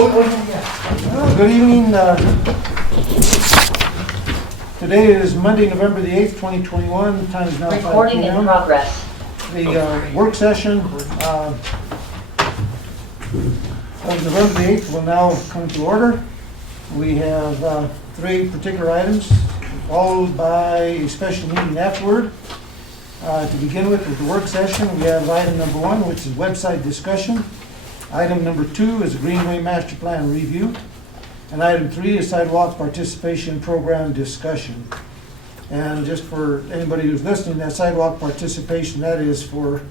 Good evening. Today is Monday, November the 8th, 2021. The time is now 5 Recording in p.m. progress. The work session of November the 8th will now come to order. We have 3 particular items, followed by a special meeting afterward. To begin with the work session, we have item number 1, which is website discussion. Item number 2 is Greenway Master Plan review. And item 3 is Sidewalk participation program discussion. And just for anybody who's listening, that sidewalk participation, that is for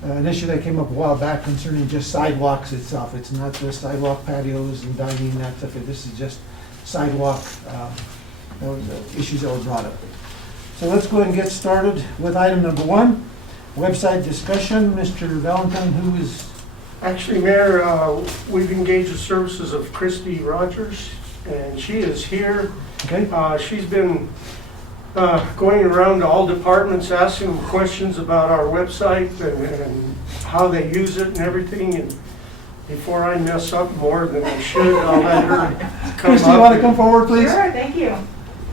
an issue that came up a while back concerning just sidewalks itself. It's not just sidewalk patios and dining and that stuff. This is just sidewalk issues that were brought up. So let's go ahead and get started with item number 1, website discussion. Mr. Valentine, who is... Actually, Mayor, we've engaged the services of Christy Rogers, and she is here. Okay. She's been going around to all departments asking them questions about our website and how they use it and everything. And before I mess up more than I should, I'll let her come Christy, up. you want to come forward, please? Sure, thank you.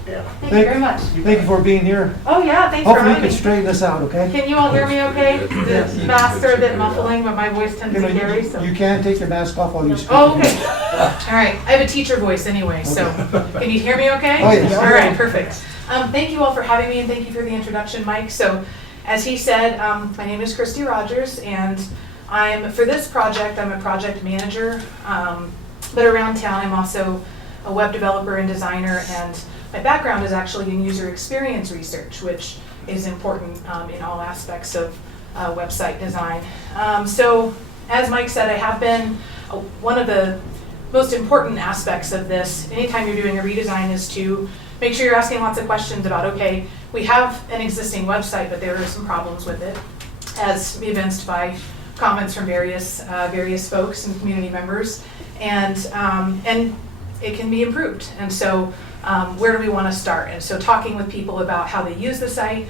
Yeah. Thank you very much. Thank you for being here. Oh yeah, thanks for Hopefully you having can me. straighten this out, okay? Can you all hear me okay? Yes. The masks are a bit muffling, but my voice tends to carry, so. You can take your mask off while you speak. Oh, okay. All right, I have a teacher voice anyway, so can you hear me okay? Oh, yes. All right, perfect. Thank you all for having me and thank you for the introduction, Mike. So as he said, my name is Christy Rogers and for this project, I'm a project manager, but around town I'm also a web developer and designer, and my background is actually in user experience research, which is important in all aspects of website design. So as Mike said, I have been one of the most important aspects of this, anytime you're doing a redesign, is to make sure you're asking lots of questions about, okay, we have an existing website, but there are some problems with it, as evinced by comments from various folks and community members, and it can be improved. And so where do we want to start? And so talking with people about how they use the site,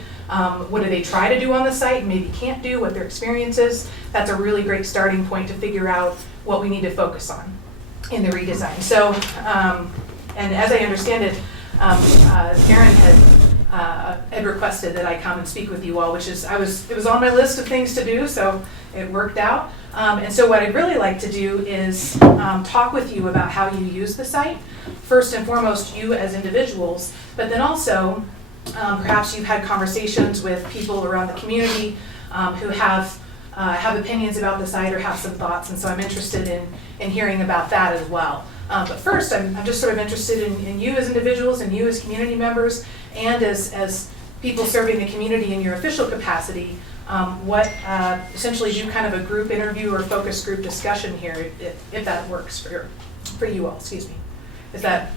what do they try to do on the site and maybe can't do, what their experience is, that's a really great starting point to figure out what we need to focus on in the redesign. So, and as I understand it, Karen had requested that I come and speak with you all, which is, it was on my list of things to do, so it worked out. And so what I'd really like to do is talk with you about how you use the site. First and foremost, you as individuals, but then also perhaps you've had conversations with people around the community who have opinions about the site or have some thoughts, and so I'm interested in hearing about that as well. But first, I'm just sort of interested in you as individuals and you as community members and as people serving the community in your official capacity, what essentially do kind of a group interview or focus group discussion here, if that works for you all, excuse me. Is that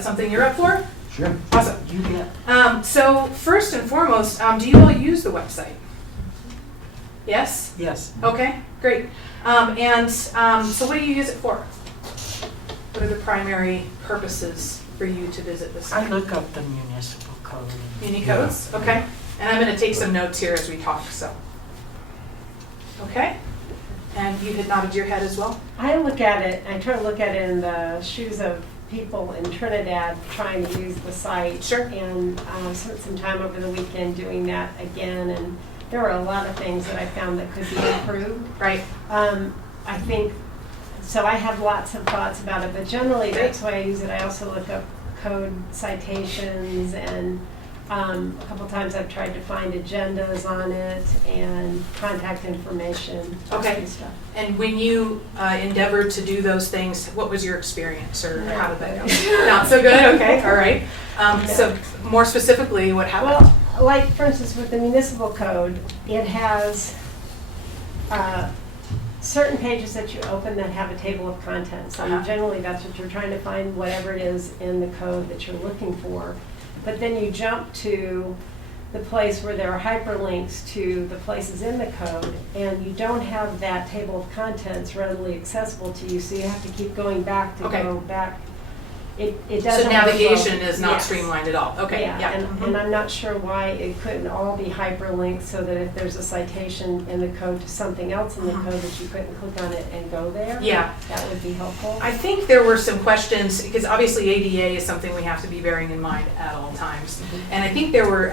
something you're up for? Sure. Awesome. You can. So first and foremost, do you all use the website? Yes? Yes. Okay, great. So what do you use it for? What are the primary purposes for you to visit the site? I look up the municipal code. Muni codes? Okay. And I'm going to take some notes here as we talk, so. Okay. And you had nodded your head as well? I look at it, I try to look at it in the shoes of people in Trinidad trying to use the site. Sure. And spent some time over the weekend doing that again, and there were a lot of things that I found that could be improved. Right. I think, so I have lots of thoughts about it, but generally that's why I use it. I also look up code citations, and a couple times I've tried to find agendas on it and contact information. Okay. And stuff. And when you endeavored to do those things, what was your experience, or how did that go? Not so good? Okay, all right. So more specifically, what happened? Well, like for instance with the municipal code, it has certain pages that you open that have a table of contents. And generally that's what you're trying to find, whatever it is in the code that you're looking for. But then you jump to the place where there are hyperlinks to the places in the code, and you don't have that table of contents readily accessible to you, so you have to keep going back to go back it doesn't. So navigation work. is not Yes. streamlined at all, okay, yeah. And I'm not sure why it couldn't all be hyperlinked so that if there's a citation in the code to something else in the code that you couldn't click on it and go there. Yeah. That would be helpful. I think there were some questions, because obviously ADA is something we have to be bearing in mind at all times. And I think there were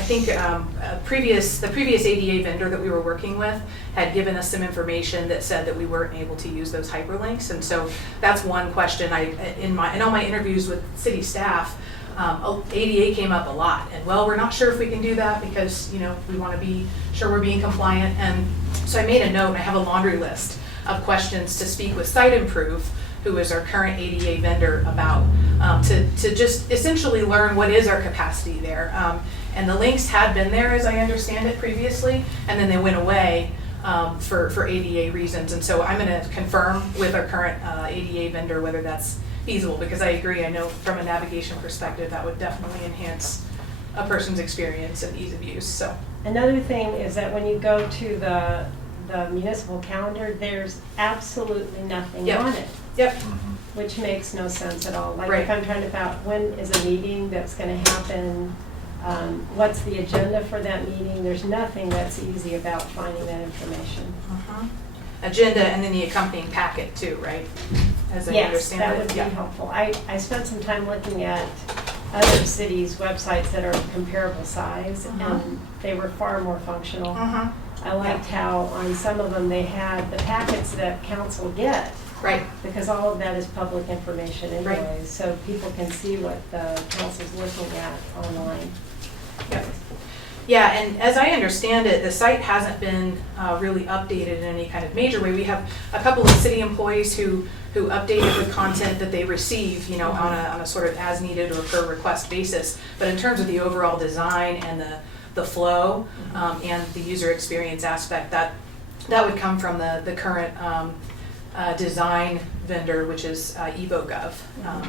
the previous ADA vendor that we were working with had given us some information that said that we weren't able to use those hyperlinks. And so that's one question in all my interviews with city staff, ADA came up a lot. And well, we're not sure if we can do that because, we want to be sure we're being compliant. And so I made a note, and I have a laundry list of questions to speak with Site Improve, who is our current ADA vendor, about to just essentially learn what is our capacity there. And the links had been there, as I understand it, previously, and then they went away for ADA reasons. And so I'm going to confirm with our current ADA vendor whether that's feasible, because I agree, I know from a navigation perspective that would definitely enhance a person's experience and ease of use. So Another thing is that when you go to the municipal calendar, there's absolutely nothing Yep. on it. Yep. Which makes no sense at all. Like Right. if I'm trying to find out when is a meeting that's going to happen, what's the agenda for that meeting, there's nothing that's easy about finding that information. Agenda and then the accompanying packet too, right? As I Yes, understand that it. would be Yeah. helpful. I spent some time looking at other cities' websites that are comparable size, and they were far more functional. I liked how on some of them they had the packets that council get, Right. because all of that is public information Right. anyways, so people can see what the council's looking at online. Yep. Yeah, and as I understand it, the site hasn't been really updated in any kind of major way. We have a couple of city employees who updated the content that they receive, on a sort of as needed or per request basis. But in terms of the overall design and the flow and the user experience aspect, that would come from the current design vendor, which is EvoGov,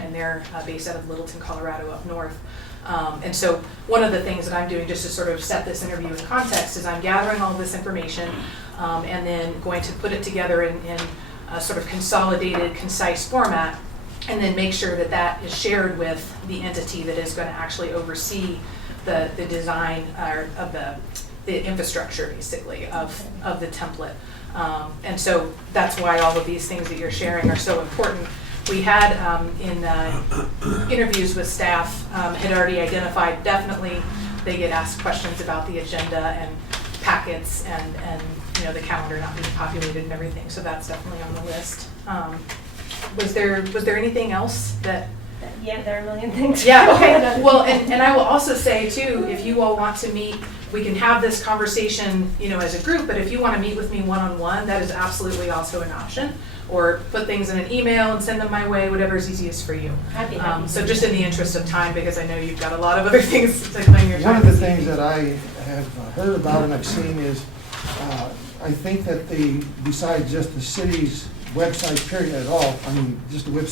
and they're based out of Littleton, Colorado, up north. And so one of the things that I'm doing, just to sort of set this interview in context, is I'm gathering all this information and then going to put it together in a sort of consolidated, concise format, and then make sure that that is shared with the entity that is going to actually oversee the design of the infrastructure, basically, of the template. And so that's why all of these things that you're sharing are so important. We had in interviews with staff had already identified, definitely they get asked questions about the agenda and packets and the calendar not being populated and everything, so that's definitely on the list. Was there anything else that? Yeah, there are a million things. Yeah, okay. Well, and I will also say too, if you all want to meet, we can have this conversation, as a group, but if you want to meet with me one-on-one, that is absolutely also an option. Or put things in an email and send them my way, whatever is easiest for you. I'd be happy So to. just in the interest of time, because I know you've got a lot of other things to claim your time. One of the this things evening. that I have heard about and I've seen is, I think that besides just the city's website period at all, just the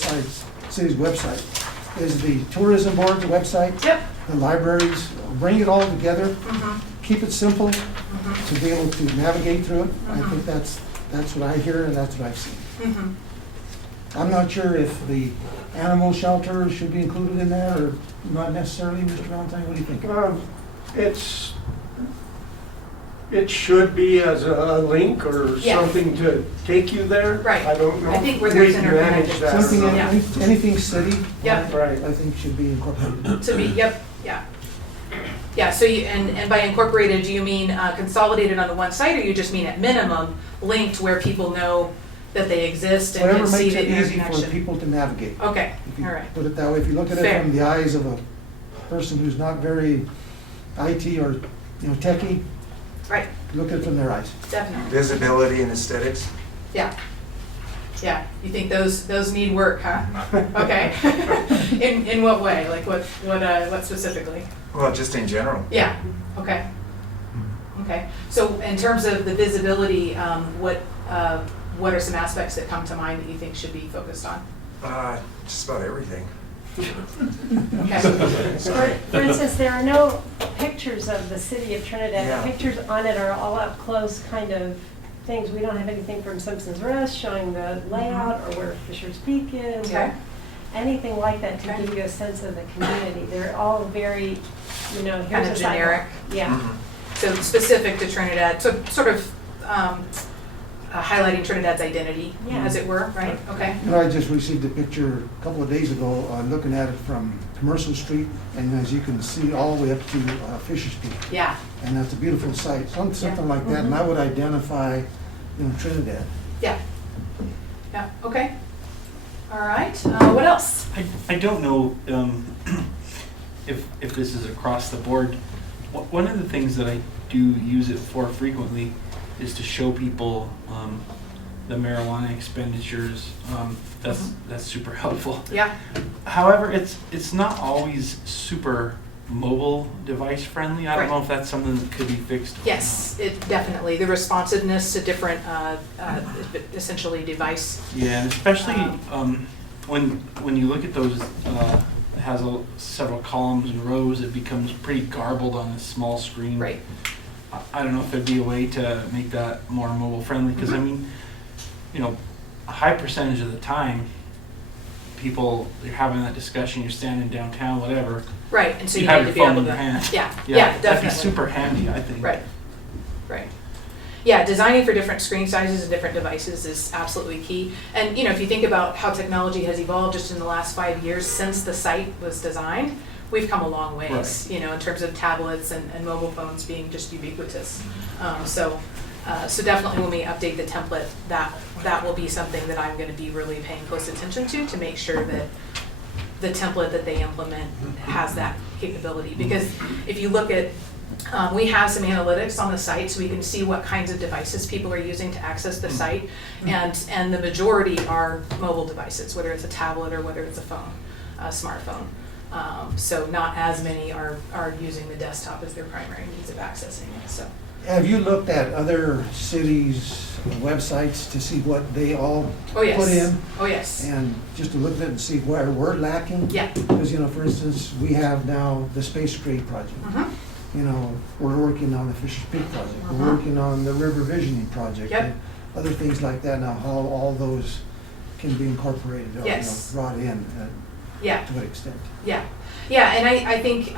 city's website, is the tourism board's website, Yep. the libraries, bring it all together, keep it simple to be able to navigate through it. I think that's what I hear and that's what I've seen. I'm not sure if the animal shelter should be included in that or not necessarily, Mr. Valentine, what do you think? It should be as a link or Yeah. something to take you there. Right. I don't know. I think where if there's we can interconnected manage that or Something, not. Yeah. anything city, Yep. Right. I think should be incorporated. To be, yep, yeah. Yeah, so and by incorporated, do you mean consolidated onto one site, or you just mean at minimum linked where people know that they exist and Whatever can see makes that it there's easy for connection? people to navigate. Okay, If you all right. put it that way, if you look at it Fair. from the eyes of a person who's not very IT or techie, Right, look at it from their eyes. definitely. Visibility and aesthetics? Yeah. Yeah, you think those need work, huh? Okay. In what way? Like what specifically? Well, just in general. Yeah, okay. Okay, so in terms of the visibility, what are some aspects that come to mind that you think should be focused on? Just about everything. Okay, For instance, there are no pictures of the city of Trinidad. Yeah. The pictures on it are all up close, kind of things, we don't have anything from Simpson's Rest showing the layout or where Fisher's Peak is, Okay. or anything like that to Okay. give you a sense of the community. They're all very, you know, Kind here's of a sidewalk. generic. Yeah. So specific to Trinidad, so sort of highlighting Trinidad's identity, Yeah. as it were, right? Okay. You know, I just received a picture a couple of days ago, looking at it from Commercial Street, and as you can see, all the way up to Fisher's Peak. Yeah. And that's a beautiful site, something Yeah. like that, and Mm-hmm. I would identify, you know, Trinidad. Yeah. Yeah. Okay. All right. What else? I don't know if this is across the board. One of the things that I do use it for frequently is to show people the marijuana expenditures. That's super helpful. Yeah. However, it's not always super mobile device friendly. I don't Right. know if that's something that could be fixed. Yes, it definitely, the responsiveness to different, essentially device. Yeah, and especially when you look at those, it has several columns and rows, it becomes pretty garbled on a small screen. Right. I don't know if there'd be a way to make that more mobile friendly, because I mean, you know, a high percentage of the time, people, you're having that discussion, you're standing downtown, whatever. Right, and so you have need to your be able phone to, in your hand. yeah, That'd definitely. be super handy, I think. Right, right. Yeah, designing for different screen sizes and different devices is absolutely key. And, you know, if you think about how technology has evolved just in the last 5 years since the site was designed, we've come a long ways, Right. you know, in terms of tablets and mobile phones being just ubiquitous. So definitely when we update the template, that will be something that I'm gonna be really paying close attention to make sure that the template that they implement has that capability. Because if you look at, we have some analytics on the site so we can see what kinds of devices people are using to access the site. And the majority are mobile devices, whether it's a tablet or whether it's a phone, a smartphone. So not as many are using the desktop as their primary means of accessing it, so. Have you looked at other cities' websites to see what they all Oh, yes. put in? Oh, yes. And just to look at it and see where we're lacking? Yeah. Because, you know, for instance, we have now the Space Gray project. Mhm. You know, we're working on the Fisher's Peak project. We're Mhm. working on the River Visioning project. Yep. And other things like that. Now, how all those can be incorporated or, you know, Yes. brought in, Yeah. to what extent? Yeah, yeah, and I think,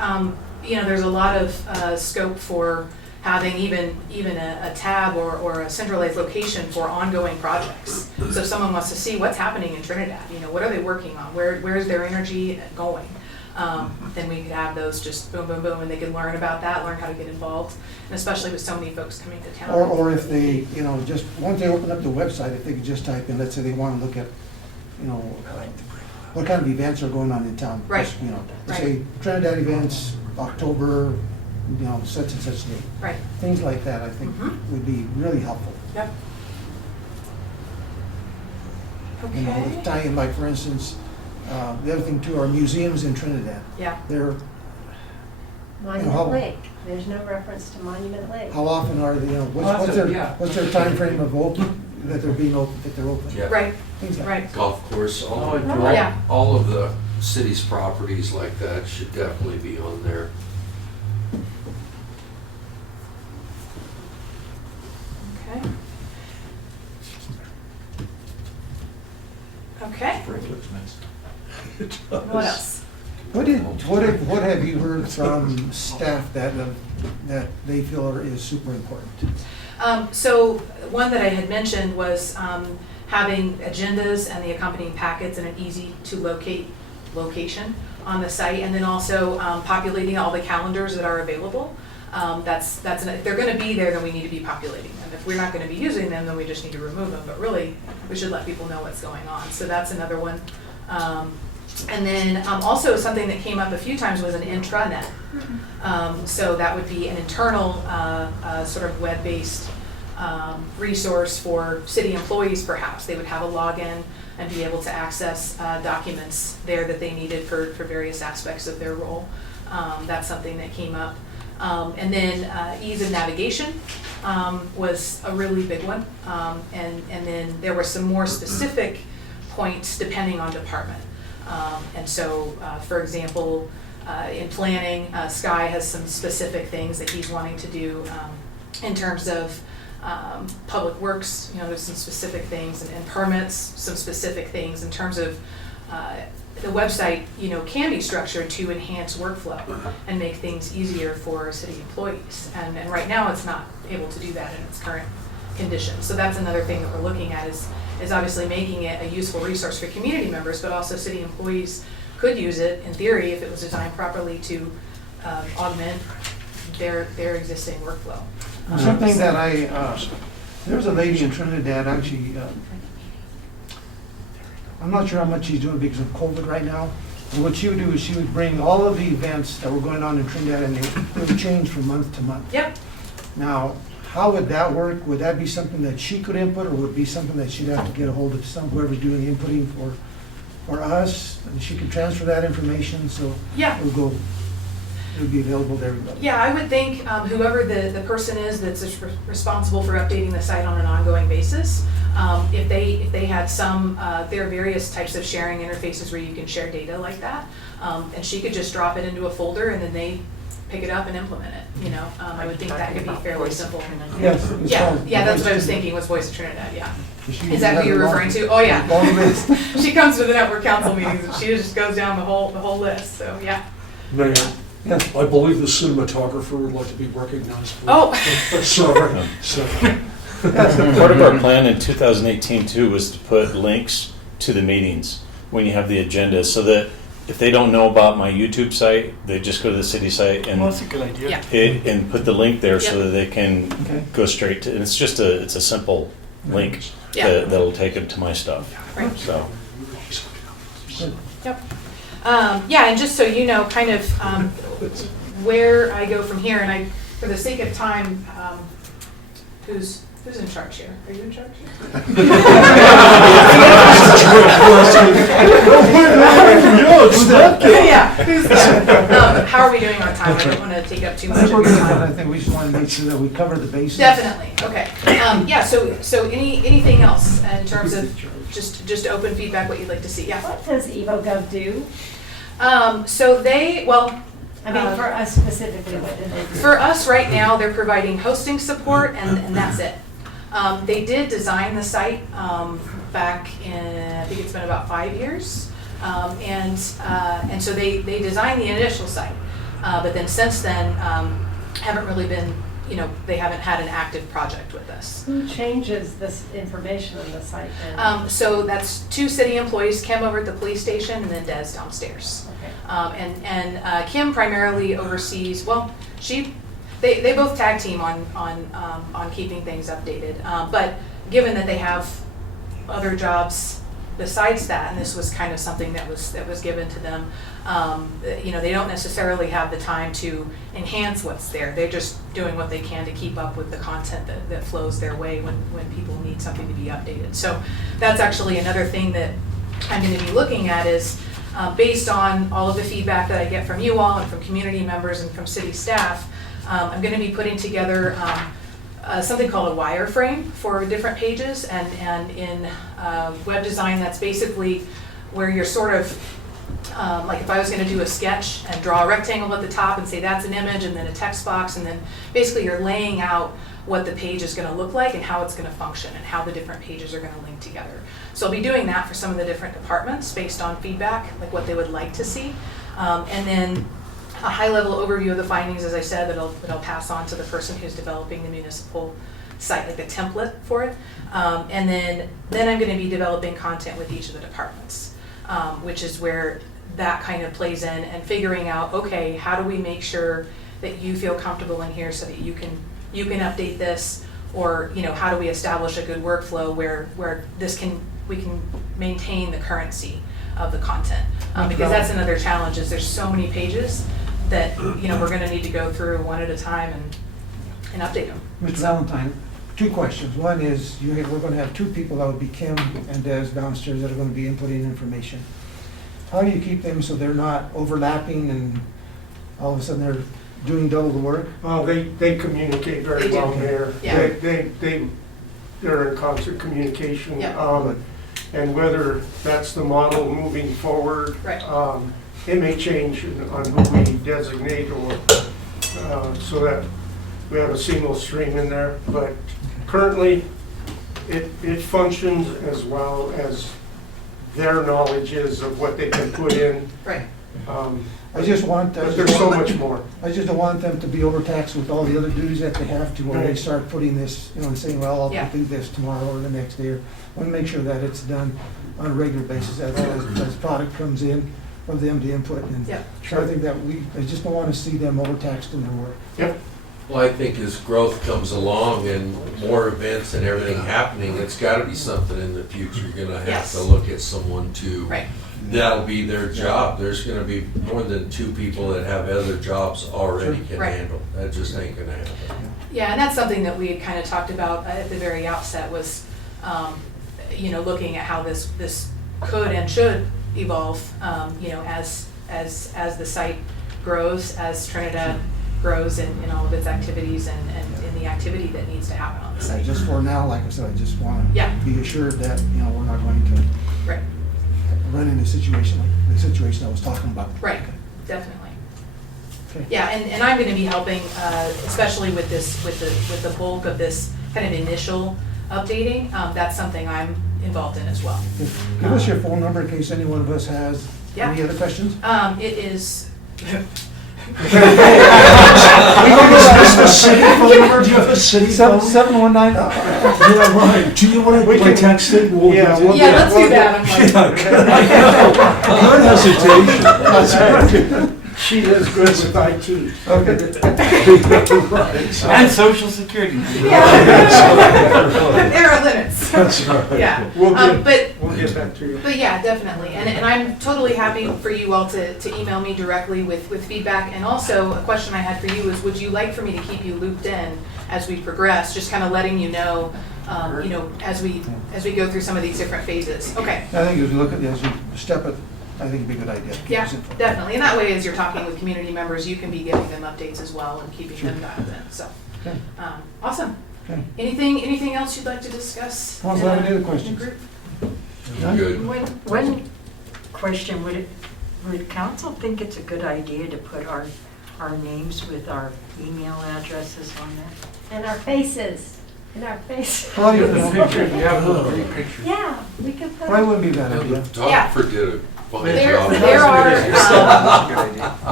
you know, there's a lot of scope for having even a tab or a centralized location for ongoing projects. So if someone wants to see what's happening in Trinidad, you know, what are they working on, where's their energy going? Then we could have those just boom, boom, boom, and they can learn about that, learn how to get involved, and especially with so many folks coming to town. Or if they, you know, just, once they open up the website, if they could just type in, let's say they want to look at, you know, what kind of events are going on in town. Right. Just, you know, Right. say Trinidad events, October, you know, such and such date. Right, Things like that, I think, Mhm. would be really helpful. yep. You know, Okay, tie in, like, for instance, the other thing too, are museums in Trinidad. yeah. They're, Monument how- Lake, there's no reference to Monument Lake. how often are they, you know, what's their timeframe of open, that they're being open, that they're open? Yeah. Right, Things like that. right, Golf course, yeah. all of the city's properties like that should definitely be on there. Okay. Okay, what else? What have you heard from staff that they feel is super important? So one that I had mentioned was having agendas and the accompanying packets in an easy to locate location on the site, and then also populating all the calendars that are available. If they're gonna be there, then we need to be populating them. If we're not gonna be using them, then we just need to remove them, but really, we should let people know what's going on. So that's another one. And then also something that came up a few times was an intranet. So that would be an internal sort of web-based resource for city employees perhaps. They would have a login and be able to access documents there that they needed for various aspects of their role. That's something that came up. And then ease of navigation was a really big one. And then there were some more specific points depending on department. And so, for example, in planning, Sky has some specific things that he's wanting to do in terms of Public Works, there's some specific things, and permits, some specific things in terms of the website, can be structured to enhance workflow and make things easier for city employees. And right now, it's not able to do that in its current condition. So that's another thing that we're looking at is obviously making it a useful resource for community members, but also city employees could use it, in theory, if it was designed properly to augment their existing workflow. Something that there was a lady in Trinidad, actually, I'm not sure how much she's doing because of COVID right now. And what she would do is she would bring all of the events that were going on in Trinidad, and they would change from month to month. Yep. Now, how would that work? Would that be something that she could input, or would it be something that she'd have to get a hold of whoever's doing the inputting for us? And she could transfer that information, so Yeah. it would be available to everybody. Yeah, I would think whoever the person is that's responsible for updating the site on an ongoing basis, if they had there are various types of sharing interfaces where you can share data like that, and she could just drop it into a folder and then they pick it up and implement it. I would think that could be fairly simple. Yes. it's called Yeah, that's what I was Voice thinking was Voice of Trinidad. Yeah. to- Is that who you're referring to? Oh yeah. All of it. She comes to the network council meetings and she just goes down the whole list. So yeah. Mayor, Yes. I believe the cinematographer would like to be recognized. Oh. Sorry. Part of our plan in 2018 too was to put links to the meetings when you have the agenda, so that if they don't know about my YouTube site, they just go to the city site and Well, that's a good idea. Yeah. and put the link there so Yep. that they can Okay. go straight to. And it's just it's a simple link Yeah. that'll take them to my stuff. Right. So. Yep. Yeah, and just so you know, kind of where I go from here, and for the sake of time, who's in charge here? Are you in charge? Yeah. How are we doing on time? I don't want to take up too I much think of we're your good, but I time. think we just want to make sure that we cover the bases. Definitely. Okay. Yeah. So anything else in terms of just open feedback? What you'd like to see? Yeah. What does EvoGov do? So I mean, for us specifically, what do they do? For us right now, they're providing hosting support, and that's it. They did design the site back in, I think it's been about 5 years, and so they designed the initial site, but then since then haven't really been, they haven't had an active project with us. Who changes this information on the site then? So that's 2 city employees, Kim over at the police station, and then Des downstairs. Okay. And Kim primarily oversees, they both tag team on keeping things updated. But given that they have other jobs besides that, and this was kind of something that was given to them, they don't necessarily have the time to enhance what's there. They're just doing what they can to keep up with the content that flows their way when people need something to be updated. So that's actually another thing that I'm going to be looking at is, based on all of the feedback that I get from you all and from community members and from city staff, I'm going to be putting together something called a wireframe for different pages, and in web design, that's basically where you're sort of, like if I was going to do a sketch and draw a rectangle at the top and say that's an image and then a text box, and then basically you're laying out what the page is going to look like and how it's going to function and how the different pages are going to link together. So I'll be doing that for some of the different departments based on feedback, like what they would like to see. And then a high-level overview of the findings, as I said, that I'll pass on to the person who's developing the municipal site, like a template for it. And then I'm going to be developing content with each of the departments, which is where that kind of plays in, and figuring out, okay, how do we make sure that you feel comfortable in here so that you can update this, or how do we establish a good workflow where we can maintain the currency of the content, because that's another challenge. Is there's so many pages that we're going to need to go through one at a time and update them. Mr. Valentine, 2 questions. One is, we're going to have 2 people, that would be Kim and Des downstairs, that are going to be inputting information. How do you keep them so they're not overlapping and all of a sudden they're doing double the work? They communicate very They do. well there. Yeah. They're in constant communication. Yeah. And whether that's the model moving forward, Right. it may change on who we designate, or so that we have a seamless stream in there. But currently, it functions as well as their knowledge is of what they can put in. Right. I just want, But there's so much more. I just don't want them to be overtaxed with all the other duties that they have to, when they Right. start putting this, you know, saying, well, I'll Yeah. do this tomorrow or the next day. I want to make sure that it's done on a regular basis as product comes in for them to input. And Yeah. so I think that I just don't want to see them overtaxed in their work. Yep. Well, I think as growth comes along and more events and everything happening, it's gotta be something in the future. You're gonna have Yes. to look at someone to, Right. that'll be their job. There's gonna be more than 2 people that have other jobs already can Right. handle. That just ain't gonna happen. Yeah, and that's something that we had kind of talked about at the very outset was, you know, looking at how this could and should evolve, you know, as the site grows, as Trinidad grows in all of its activities and in the activity that needs to happen on the So site. just for now, like I said, I just want Yeah. to be assured that, you know, we're not going to Right, run into a situation like the situation I was talking about. right, definitely. Okay. Yeah, and I'm gonna be helping, especially with this, with the bulk of this kind of initial updating. That's something I'm involved in as well. Give us your phone number in case any one of us has Yeah. any other questions. It is, Is this the city phone number? Do you have a city phone? 719. Yeah, right. Do you want We to can- text it? We'll Yeah, get it. yeah, let's do that. I'm like, Good hesitation. She is good with IT. Right. And social security. yeah. There are limits. That's right. Yeah, We'll but We'll get back to you. But yeah, definitely, and I'm totally happy for you all to email me directly with feedback, and also a question I had for you is, would you like for me to keep you looped in as we progress, just kind of letting you know, as we go through some of these different phases? Okay, I think if you look at this, you step it, I think it'd be a good idea. Keep yeah, us informed. definitely, and that way, as you're talking with community members, you can be giving them updates as well and keeping them dialed in, so. Okay. Awesome. Okay. Anything else you'd like to discuss? Well, in, have any other in questions? group? None? Good. One question, would council think it's a good idea to put our names with our email addresses on there? And our faces, and our faces. Probably, Yeah, we could put. probably wouldn't be a bad The idea. photographer did a fine There job.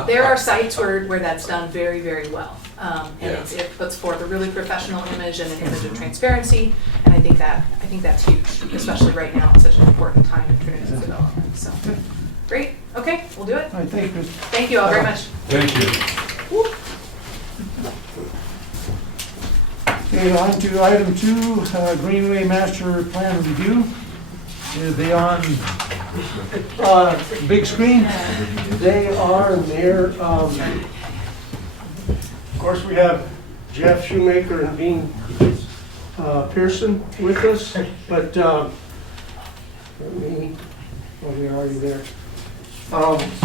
there are sites where that's done very, very well. And Yeah. it puts forth a really professional image and an image of transparency, and I think that's huge, especially right now, at such an important time in Trinidad's development, so. Great, okay, we'll do it. All right, thank you, Chris. Thank you all very much. Thank you. Okay, on to item 2, Greenway Master Plan Review. Is they on big screen? They are there. Of course, we have Jeff Shoemaker and Dean Pearson with us, but let me, we are already there.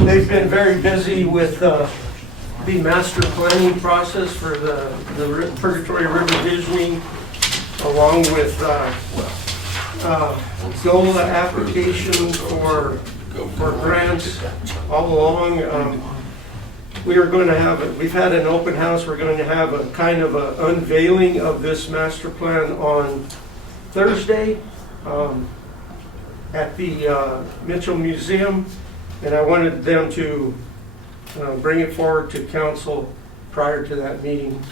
They've been very busy with the master planning process for the Purgatory River Visioning, along with GOLA applications for grants all along. We are going to have, we've had an open house, we're going to have a kind of a unveiling of this master plan on Thursday at the Mitchell Museum, and I wanted them to bring it forward to council prior to that meeting.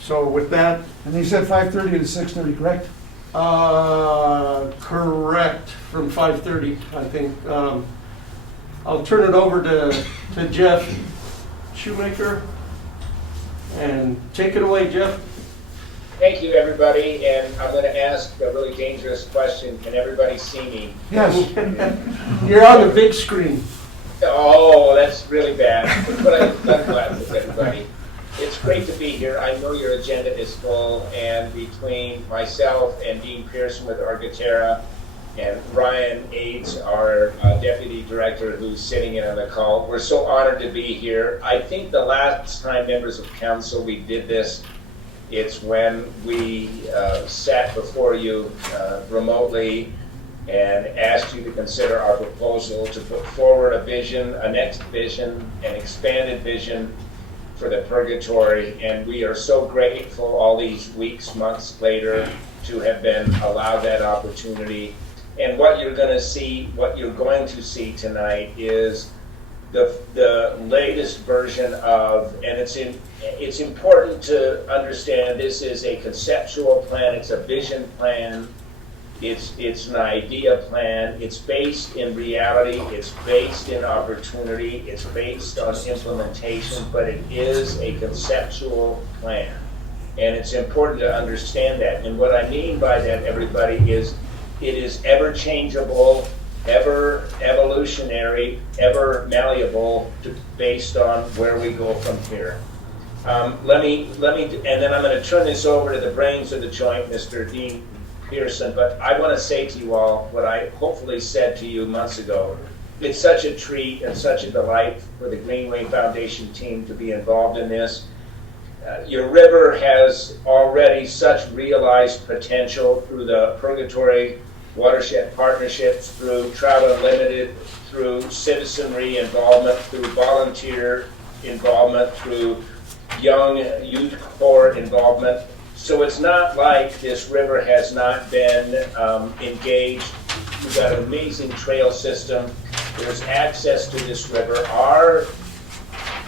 So with that, And they said 5:30 to 6:30, correct? correct, from 5:30, I think. I'll turn it over to Jeff Shoemaker, and take it away, Jeff. Thank you, everybody, and I'm going to ask a really dangerous question. Can everybody see me? Yes. You're on the big screen. Oh, that's really bad. But I'm glad with everybody. It's great to be here. I know your agenda is full, and between myself and Dean Pearson with Argatera and Ryan Aids, our deputy director who's sitting in on the call, we're so honored to be here. I think the last time, members of council, we did this, it's when we sat before you remotely and asked you to consider our proposal to put forward a vision, a next vision, an expanded vision for the purgatory, and we are so grateful all these weeks, months later to have been allowed that opportunity. And what you're going to see tonight is the latest version of, and it's important to understand this is a conceptual plan, it's a vision plan, it's an idea plan, it's based in reality, it's based in opportunity, it's based on implementation, but it is a conceptual plan. And it's important to understand that. And what I mean by that, everybody, is it is ever changeable, ever evolutionary, ever malleable, based on where we go from here. Let me, and then I'm going to turn this over to the brains of the joint, Mr. Dean Pearson. But I want to say to you all what I hopefully said to you months ago. It's such a treat and such a delight for the Greenway Foundation team to be involved in this. Your river has already such realized potential through the Purgatory Watershed Partnerships, through Trout Unlimited, through citizenry involvement, through volunteer involvement, through young youth corps involvement. So it's not like this river has not been engaged. We've got an amazing trail system. There's access to this river. Our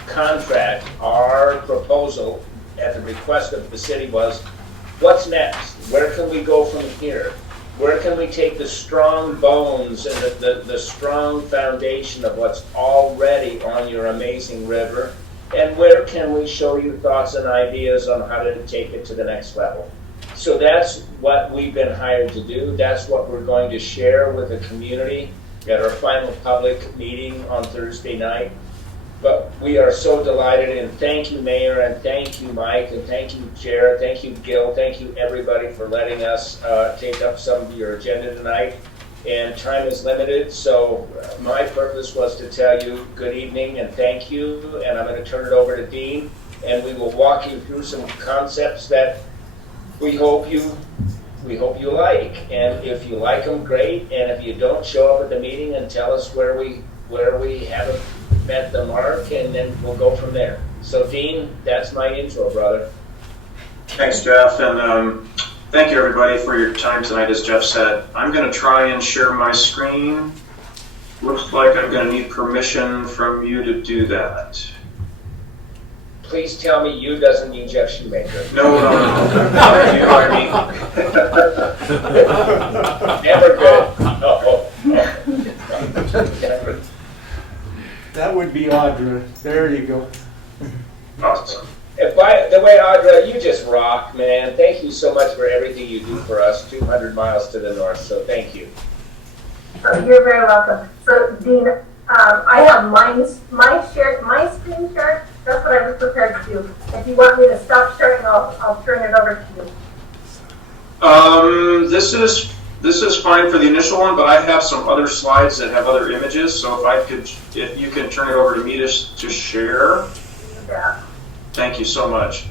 contract, our proposal at the request of the city was, what's next? Where can we go from here? Where can we take the strong bones and the strong foundation of what's already on your amazing river? And where can we show you thoughts and ideas on how to take it to the next level? So that's what we've been hired to do. That's what we're going to share with the community at our final public meeting on Thursday night. But we are so delighted, and thank you, Mayor, and thank you, Mike, and thank you, Jared, thank you, Gil, thank you, everybody, for letting us take up some of your agenda tonight. And time is limited, so my purpose was to tell you good evening and thank you, and I'm going to turn it over to Dean, and we will walk you through some concepts that we hope you like. And if you like them, great, and if you don't, show up at the meeting and tell us where we haven't met the mark, and then we'll go from there. So Dean, that's my intro, brother. Thanks, Jeff, and thank you everybody for your time tonight. As Jeff said, I'm going to try and share my screen. Looks like I'm going to need permission from you to do that. Please tell me you doesn't mean Jeff Shoemaker. No. You are me. Never good. Never. That would be Audra. There you go. Awesome. And by the way, Audra, you just rock, man. Thank you so much for everything you do for us 200 miles to the north, so thank you. Oh, you're very welcome. So, Dean, I have my screen shared. That's what I was prepared to do. If you want me to stop sharing, I'll turn it over to you. This is fine for the initial one, but I have some other slides that have other images. So if you can turn it over to me to share. Yeah. Thank you so much.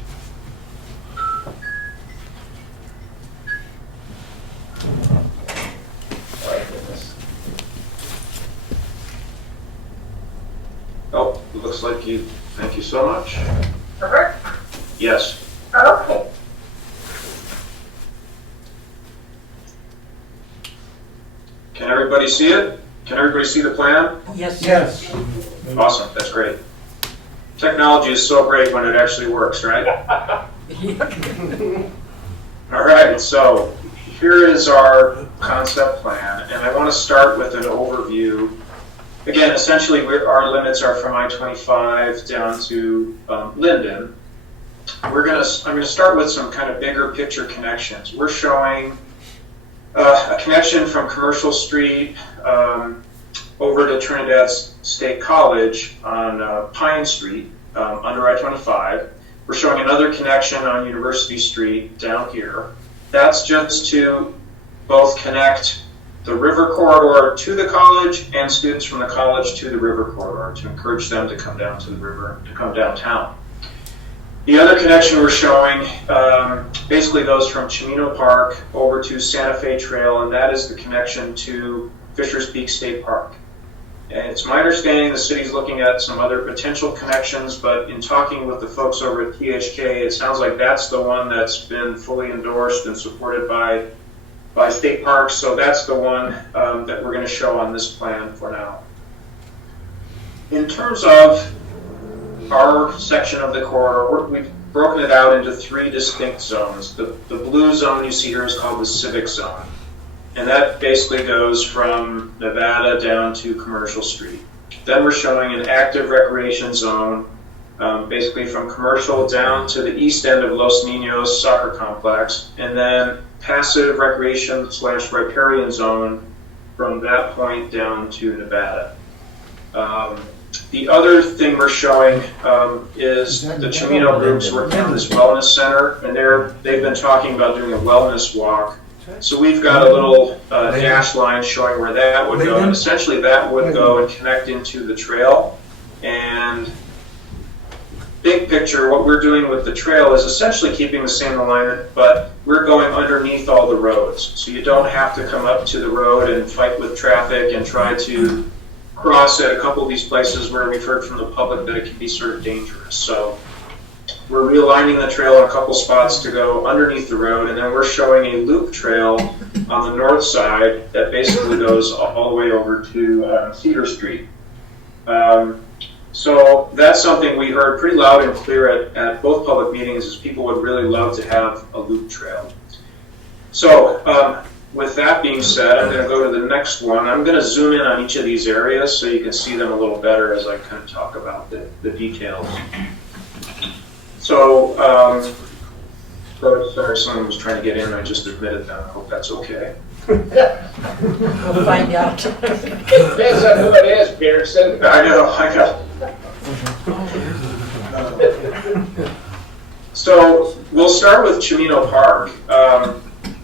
Oh, it looks like you. Thank you so much. Over? Yes. Okay. Can everybody see it? Can everybody see the plan? Yes. Yes. Awesome. That's great. Technology is so great when it actually works, right? All right. So here is our concept plan, and I want to start with an overview. Again, essentially, our limits are from I-25 down to Linden. I'm going to start with some kind of bigger picture connections. We're showing a connection from Commercial Street over to Trinidad State College on Pine Street under I-25. We're showing another connection on University Street down here. That's just to both connect the river corridor to the college and students from the college to the river corridor to encourage them to come down to the river, to come downtown. The other connection we're showing basically goes from Cimino Park over to Santa Fe Trail, and that is the connection to Fisher's Peak State Park. And it's my understanding the city's looking at some other potential connections, but in talking with the folks over at THK, it sounds like that's the one that's been fully endorsed and supported by state parks. So that's the one that we're going to show on this plan for now. In terms of our section of the corridor, we've broken it out into 3 distinct zones. The blue zone you see here is called the Civic Zone. And that basically goes from Nevada down to Commercial Street. Then we're showing an active recreation zone, basically from Commercial down to the east end of Los Niños Soccer Complex, and then passive recreation / riparian zone from that point down to Nevada. The other thing we're showing is the Cimino group's working on this wellness center, and they've been talking about doing a wellness walk. So we've got a little dash line showing where that would go, and essentially that would go and connect into the trail. And big picture, what we're doing with the trail is essentially keeping the same alignment, but we're going underneath all the roads. So you don't have to come up to the road and fight with traffic and try to cross at a couple of these places where we've heard from the public that it can be sort of dangerous. So we're realigning the trail in a couple spots to go underneath the road, and then we're showing a loop trail on the north side that basically goes all the way over to Cedar Street. So that's something we heard pretty loud and clear at both public meetings, is people would really love to have a loop trail. So with that being said, I'm going to go to the next one. I'm going to zoom in on each of these areas so you can see them a little better as I kind of talk about the details. So, sorry, someone was trying to get in. I just admitted that. I hope that's okay. We'll find out. Depends on who it is, Pearson. I know. So we'll start with Cimino Park.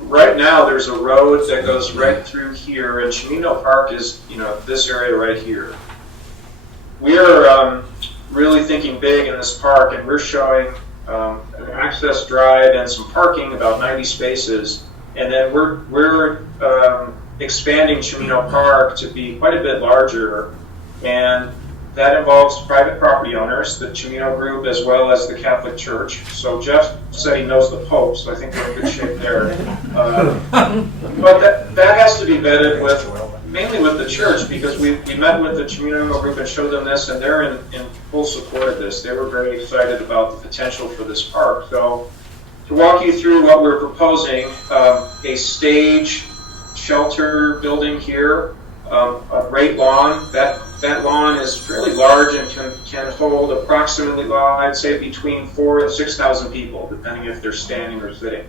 Right now, there's a road that goes right through here, and Cimino Park is, this area right here. We're really thinking big in this park, and we're showing an access drive and some parking, about 90 spaces, and then we're expanding Cimino Park to be quite a bit larger, and that involves private property owners, the Cimino group, as well as the Catholic Church. So Jeff said he knows the Pope, so I think we're in good shape there. But that has to be vetted mainly with the church, because we met with the Cimino group and showed them this, and they're in full support of this. They were very excited about the potential for this park. So to walk you through what we're proposing, a stage shelter building here, a great lawn. That lawn is fairly large and can hold approximately, I'd say, between 4,000 and 6,000 people, depending if they're standing or sitting.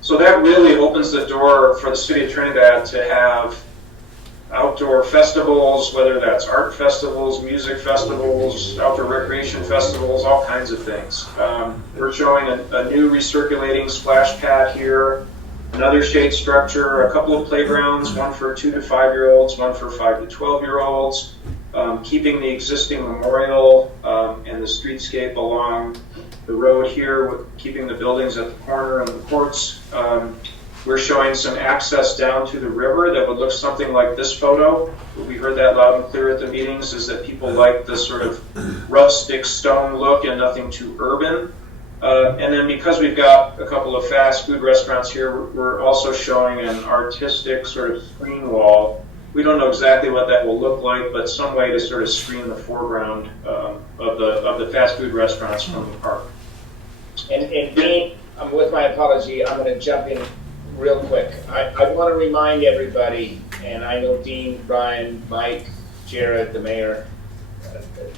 So that really opens the door for the city of Trinidad to have outdoor festivals, whether that's art festivals, music festivals, outdoor recreation festivals, all kinds of things. We're showing a new recirculating splash pad here, another shade structure, a couple of playgrounds, one for 2 to 5 year olds, one for 5 to 12 year olds, keeping the existing memorial and the streetscape along the road here, with keeping the buildings at the corner and the courts. We're showing some access down to the river that would look something like this photo. We heard that loud and clear at the meetings, is that people like this sort of rustic stone look and nothing too urban. And then because we've got a couple of fast food restaurants here, we're also showing an artistic sort of screen wall. We don't know exactly what that will look like, but some way to sort of screen the foreground of the fast food restaurants from the park. And Dean, with my apology, I'm going to jump in real quick. I want to remind everybody, and I know Dean, Brian, Mike, Jared, the mayor,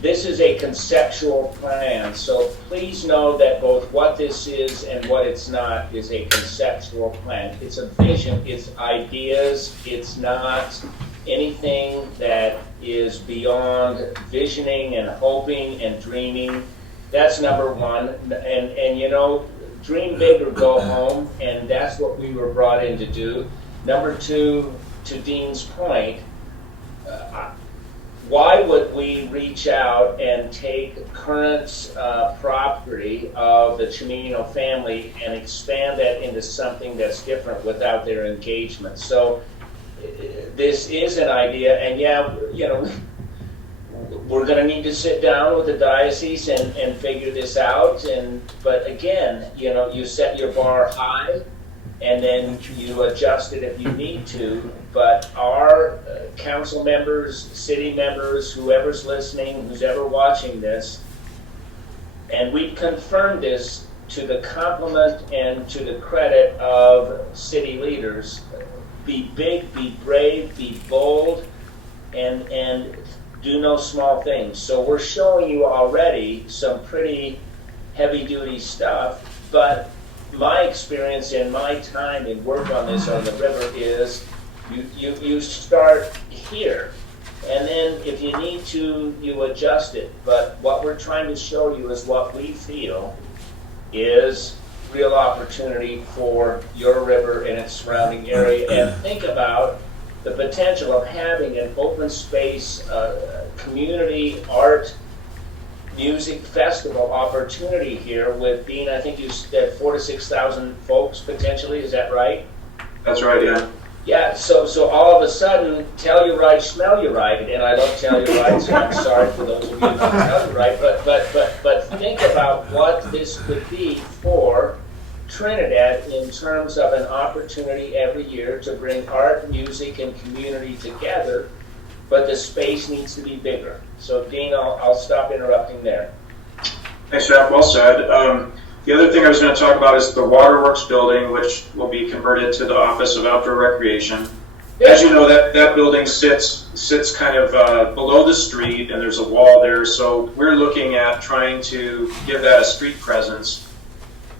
this is a conceptual plan, so please know that both what this is and what it's not is a conceptual plan. It's a vision, it's ideas, it's not anything that is beyond visioning and hoping and dreaming. That's number one. And dream big or go home, and that's what we were brought in to do. Number two, to Dean's point, why would we reach out and take current property of the Cimino family and expand that into something that's different without their engagement? So this is an idea, and yeah, you know, we're going to need to sit down with the diocese and figure this out. But again, you know, you set your bar high, and then you adjust it if you need to. But our council members, city members, whoever's listening, who's ever watching this, and we confirm this to the compliment and to the credit of city leaders. Be big, be brave, be bold, and do no small things. So we're showing you already some pretty heavy-duty stuff, but my experience in my time in work on this on the river is you start here, and then if you need to, you adjust it. But what we're trying to show you is what we feel is real opportunity for your river and its surrounding area. And think about the potential of having an open space, community art, music festival opportunity here with being, I think you said 4,000 to 6,000 folks potentially, is that right? That's right, yeah. Yeah, so all of a sudden, tell you right, smell you right, and I don't tell you right, so I'm sorry for those of you who don't tell you right, but think about what this could be for Trinidad in terms of an opportunity every year to bring art, music, and community together, but the space needs to be bigger. So Dean, I'll stop interrupting there. Thanks, Jeff. Well said. The other thing I was going to talk about is the Waterworks building, which will be converted to the Office of Outdoor Recreation. As you know, that building sits kind of below the street, and there's a wall there. So we're looking at trying to give that a street presence.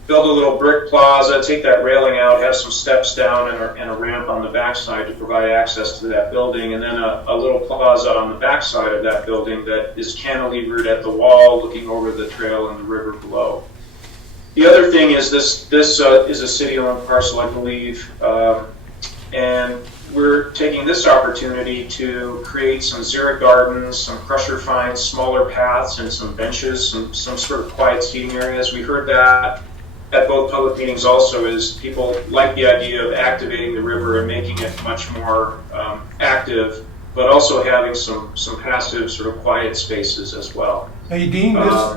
Build a little brick plaza, take that railing out, have some steps down and a ramp on the backside to provide access to that building, and then a little plaza on the backside of that building that is cantilevered at the wall looking over the trail and the river below. The other thing is this is a city-owned parcel, I believe, and we're taking this opportunity to create some xeric gardens, some crusher finds, smaller paths, and some benches, some sort of quiet seating areas. We heard that at both public meetings also, is people like the idea of activating the river and making it much more active, but also having some passive sort of quiet spaces as well. Hey, Dean,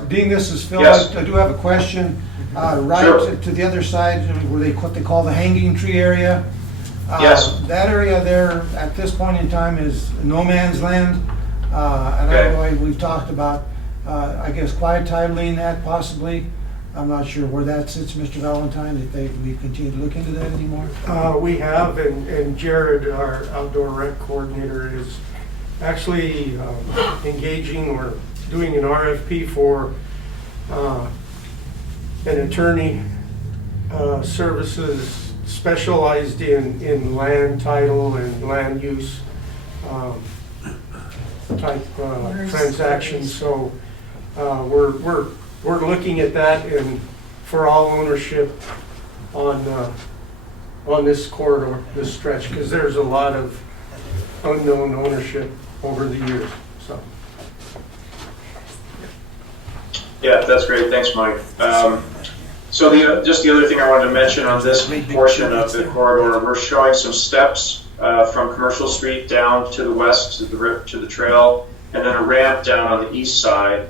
this is Phil. Yes. I do have a question. Right Sure. to the other side, where what they call the hanging tree area. Yes. That area there, at this point in time, is no man's land. And Okay. I know we've talked about, I guess, quiet titling that possibly. I'm not sure where that sits, Mr. Valentine, if we continue to look into that anymore. We have, and Jared, our outdoor rec coordinator, is actually engaging or doing an RFP for an attorney services specialized in land title and land use type transactions. So we're looking at that and for all ownership on this corridor, this stretch, because there's a lot of unknown ownership over the years. So. Yeah, that's great. Thanks, Mike. So just the other thing I wanted to mention on this portion of the corridor, we're showing some steps from Commercial Street down to the west to the trail, and then a ramp down on the east side,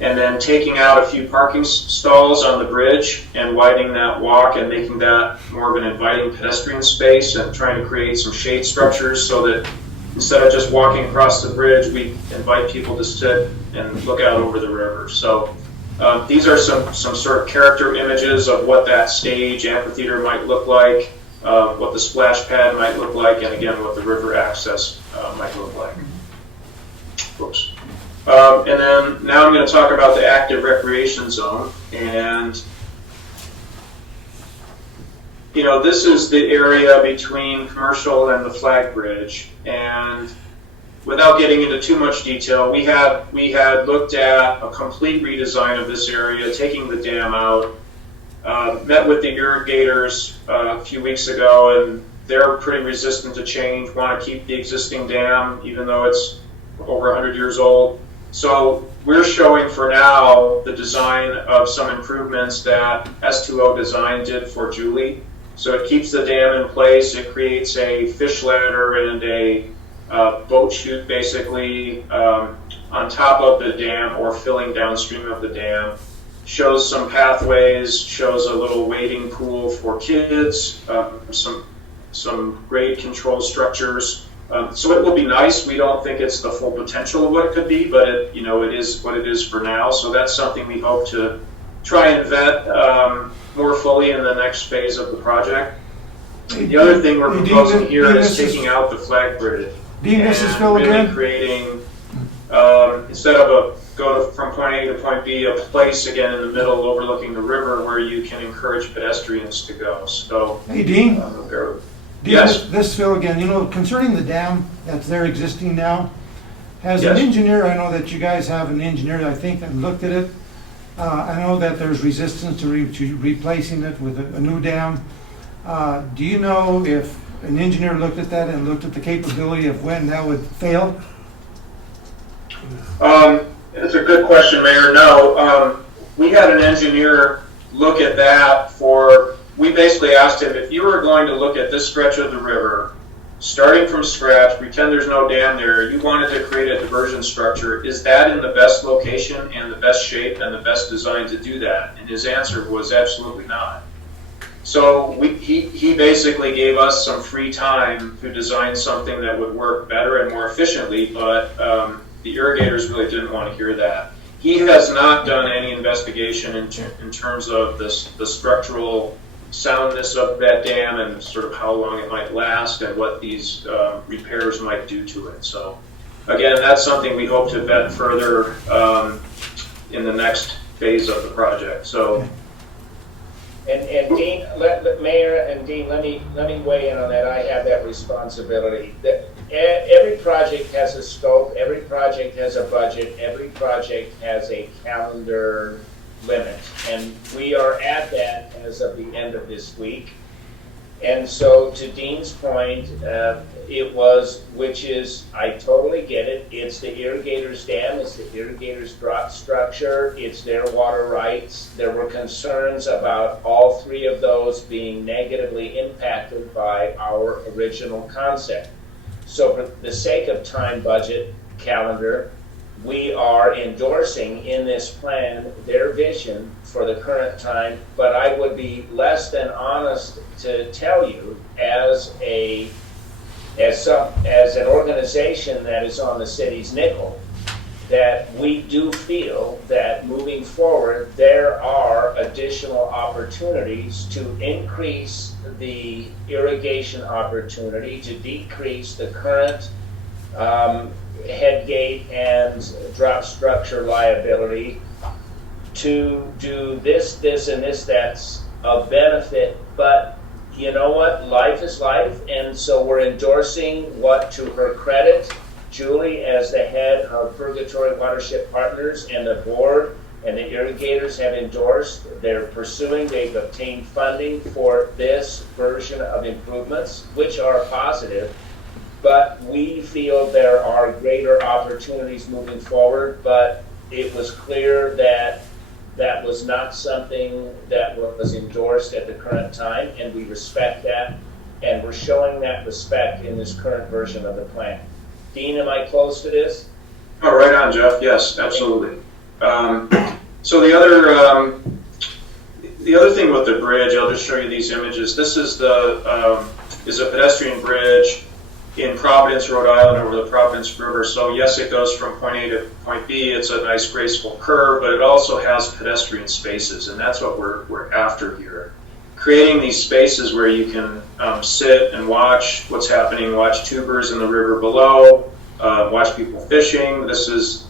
and then taking out a few parking stalls on the bridge and widening that walk and making that more of an inviting pedestrian space, and trying to create some shade structures so that instead of just walking across the bridge, we invite people to sit and look out over the river. So these are some sort of character images of what that stage amphitheater might look like, what the splash pad might look like, and again, what the river access might look like. Oops. And then now I'm going to talk about the active recreation zone. And, you know, this is the area between Commercial and the Flag Bridge. And without getting into too much detail, we had looked at a complete redesign of this area, taking the dam out, met with the irrigators a few weeks ago, and they're pretty resistant to change, want to keep the existing dam, even though it's over 100 years old. So we're showing for now the design of some improvements that S2O Design did for Julie So it keeps the dam in place. It creates a fish ladder and a boat chute basically on top of the dam or filling downstream of the dam. Shows some pathways, shows a little wading pool for kids, some grade control structures. So it will be nice. We don't think it's the full potential of what it could be, but it is what it is for now. So that's something we hope to try and vet more fully in the next phase of the project. The other thing we're proposing here is taking out the flag bridge. Dean, this is Phil really again. creating, instead of from point A to point B, a place again in the middle overlooking the river where you can encourage pedestrians to go. So, Hey, Dean. Dean, Yes. This is Phil again. Concerning the dam that's there existing now, as an Yes. engineer, I know that you guys have an engineer, I think, that looked at it. I know that there's resistance to replacing it with a new dam. Do you know if an engineer looked at that and looked at the capability of when that would fail? It's a good question, Mayor. No, we had an engineer look at that we basically asked him, if you were going to look at this stretch of the river, starting from scratch, pretend there's no dam there, you wanted to create a diversion structure, is that in the best location and the best shape and the best design to do that? And his answer was absolutely not. So he basically gave us some free time to design something that would work better and more efficiently, but the irrigators really didn't want to hear that. He has not done any investigation in terms of the structural soundness of that dam and sort of how long it might last and what these repairs might do to it. So again, that's something we hope to vet further in the next phase of the project. So. And Dean, Mayor and Dean, let me weigh in on that. I have that responsibility. Every project has a scope, every project has a budget, every project has a calendar limit, and we are at that as of the end of this week. And so, to Dean's point, I totally get it. It's the irrigators' dam, it's the irrigators' drop structure, it's their water rights. There were concerns about all three of those being negatively impacted by our original concept. So, for the sake of time, budget, calendar, we are endorsing in this plan their vision for the current time, but I would be less than honest to tell you as an organization that is on the city's nickel, that we do feel that moving forward there are additional opportunities to increase the irrigation opportunity, to decrease the current head gate and drop structure liability, to do this, and this that's of benefit. But you know what? Life is life, and so we're endorsing what, to her credit, Julie, as the head of Purgatory Watershed Partners, and the board and the irrigators have endorsed. They're pursuing, they've obtained funding for this version of improvements, which are positive. But we feel there are greater opportunities moving forward, but it was clear that that was not something that was endorsed at the current time, and we respect that, and we're showing that respect in this current version of the plan. Dean, am I close to this? Oh, right on, Jeff. Yes, absolutely. So the other thing with the bridge, I'll just show you these images. This is a pedestrian bridge in Providence, Rhode Island, over the Providence River. So yes, it goes from point A to point B. It's a nice graceful curve, but it also has pedestrian spaces, and that's what we're after here. Creating these spaces where you can sit and watch what's happening, watch tubers in the river below, watch people fishing. This is,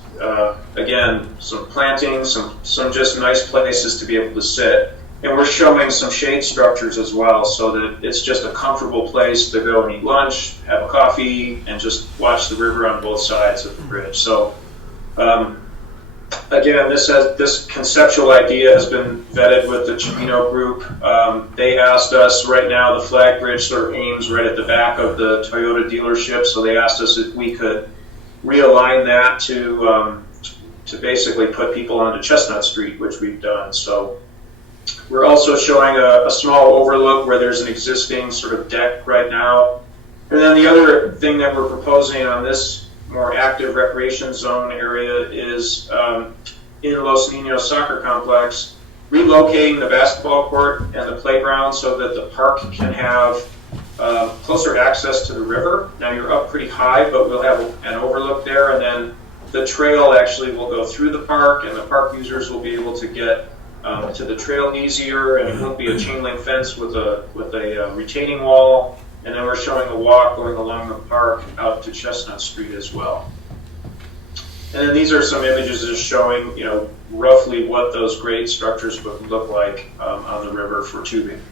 again, some planting, some just nice places to be able to sit. And we're showing some shade structures as well, so that it's just a comfortable place to go and eat lunch, have a coffee, and just watch the river on both sides of the bridge. So, again, this conceptual idea has been vetted with the Cimino group. They asked us, right now the flag bridge sort of aims right at the back of the Toyota dealership, so they asked us if we could realign that to basically put people onto Chestnut Street, which we've done. So We're also showing a small overlook where there's an existing sort of deck right now. And then the other thing that we're proposing on this more active recreation zone area is in Los Niños Soccer Complex, relocating the basketball court and the playground so that the park can have closer access to the river. Now you're up pretty high, but we'll have an overlook there, and then the trail actually will go through the park, and the park users will be able to get to the trail easier, and it won't be a chain link fence with a retaining wall. And then we're showing a walk going along the park out to Chestnut Street as well. And then these are some images just showing, roughly what those grade structures would look like on the river for tubing.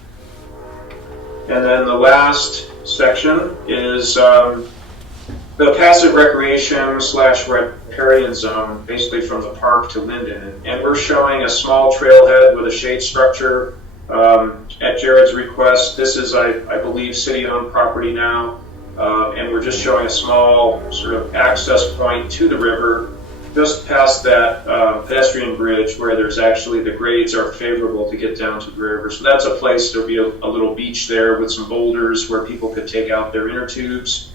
And then the last section is the passive recreation / riparian zone, basically from the park to Linden. And we're showing a small trailhead with a shade structure at Jared's request. This is, I believe, city-owned property now. And we're just showing a small sort of access point to the river, just past that pedestrian bridge where there's actually, the grades are favorable to get down to the river. So that's a place, there'll be a little beach there with some boulders where people could take out their inner tubes.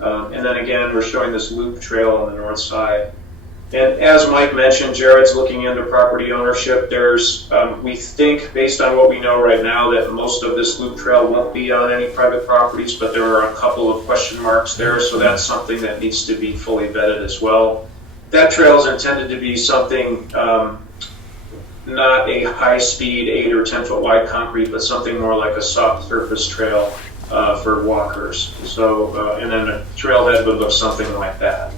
And then again, we're showing this loop trail on the north side. And as Mike mentioned, Jared's looking into property ownership. There's, we think, based on what we know right now, that most of this loop trail won't be on any private properties, but there are a couple of question marks there, so that's something that needs to be fully vetted as well. That trail is intended to be something, not a high-speed 8 or 10-foot wide concrete, but something more like a soft surface trail for walkers. So, and then a trailhead would look something like that.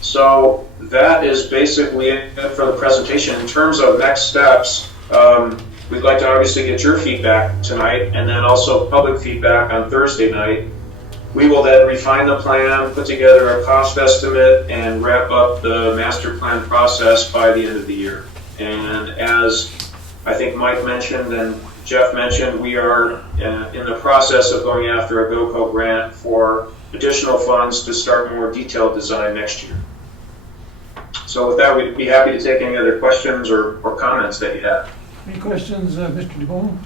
So that is basically it for the presentation. In terms of next steps, we'd like to obviously get your feedback tonight, and then also public feedback on Thursday night. We will then refine the plan, put together a cost estimate, and wrap up the master plan process by the end of the year. And as I think Mike mentioned and Jeff mentioned, we are in the process of going after a GoCo grant for additional funds to start more detailed design next year. So with that, we'd be happy to take any other questions or comments that you have. Any questions, Mr. DeBone?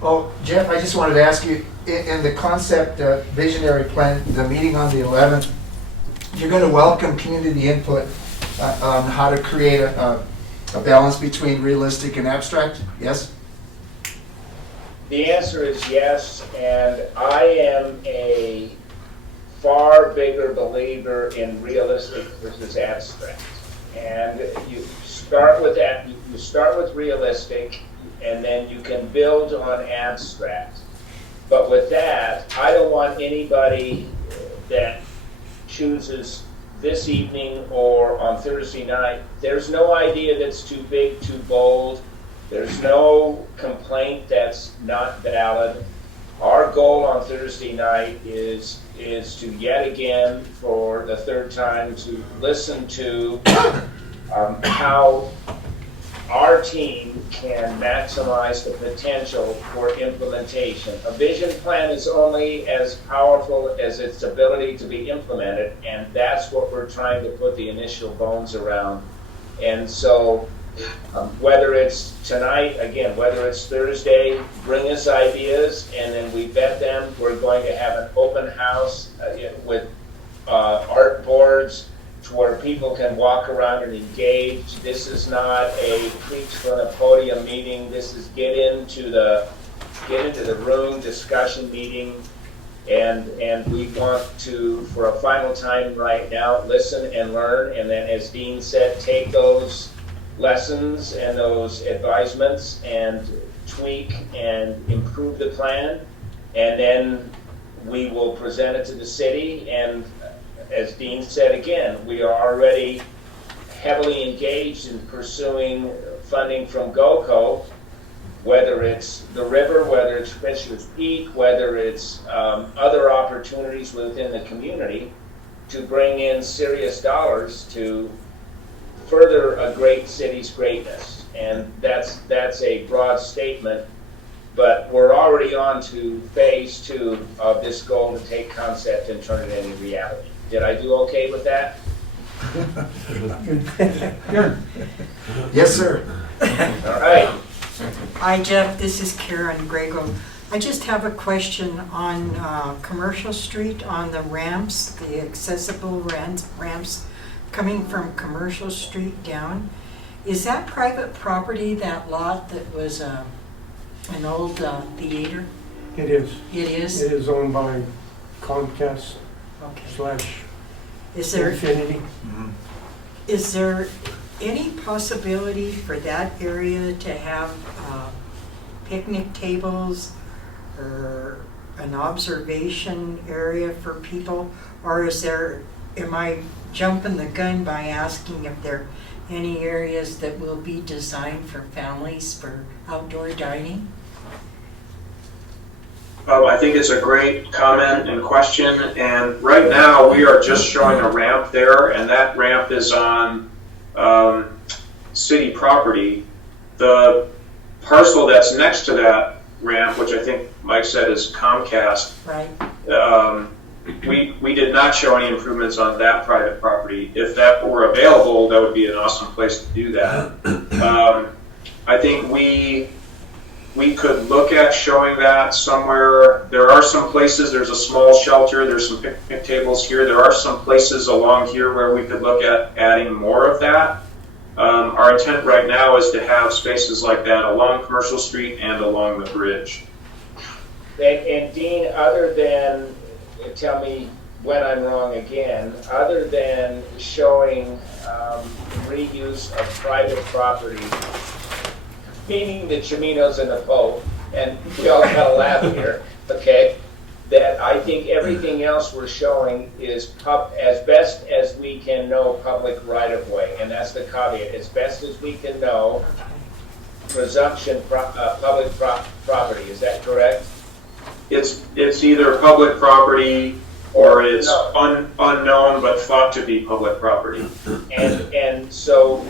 Well, Jeff, I just wanted to ask you, in the concept visionary plan, the meeting on the 11th, you're going to welcome community input on how to create a balance between realistic and abstract, yes? The answer is yes, and I am a far bigger believer in realistic versus abstract. And you start with that, you start with realistic, and then you can build on abstract. But with that, I don't want anybody that chooses this evening or on Thursday night, there's no idea that's too big, too bold. There's no complaint that's not valid. Our goal on Thursday night is to yet again, for the third time, to listen to how our team can maximize the potential for implementation. A vision plan is only as powerful as its ability to be implemented, and that's what we're trying to put the initial bones around. And so whether it's tonight, again, whether it's Thursday, bring us ideas and then we vet them. We're going to have an open house with art boards to where people can walk around and engage. This is not a preach from a podium meeting. This is get into the room discussion meeting. And we want to, for a final time right now, listen and learn. And then, as Dean said, take those lessons and those advisements and tweak and improve the plan. And then we will present it to the city. And as Dean said again, we are already heavily engaged in pursuing funding from GoCo, whether it's the river, whether it's Fisher's Peak, whether it's other opportunities within the community to bring in serious dollars to further a great city's greatness. And that's a broad statement, but we're already on to phase 2 of this goal to take concept and turn it into reality. Did I do okay with that? Karen? Yes, sir. All right. Hi Jeff, this is Karen Grego. I just have a question on Commercial Street on the ramps, the accessible ramps coming from Commercial Street down. Is that private property, that lot that was an old theater? It is. It is? It is owned by Comcast Okay. / Is there, Infinity. is there any possibility for that area to have picnic tables or an observation area for people? Or is there, am I jumping the gun by asking if there are any areas that will be designed for families for outdoor dining? I think it's a great comment and question, and right now we are just showing a ramp there, and that ramp is on city property. The parcel that's next to that ramp, which I think Mike said is Comcast, Right. We did not show any improvements on that private property. If that were available, that would be an awesome place to do that. I think we could look at showing that somewhere. There are some places, there's a small shelter, there's some picnic tables here. There are some places along here where we could look at adding more of that. Our intent right now is to have spaces like that along Commercial Street and along the bridge. And Dean, other than, tell me when I'm wrong again, other than showing reuse of private property, meaning the Ciminos and the Pope, and we all kind of laugh here, okay, that I think everything else we're showing is as best as we can know public right-of-way, and that's the caveat, as best as we can know presumption public property, is that correct? It's either public property or it's unknown but thought to be public property. And so,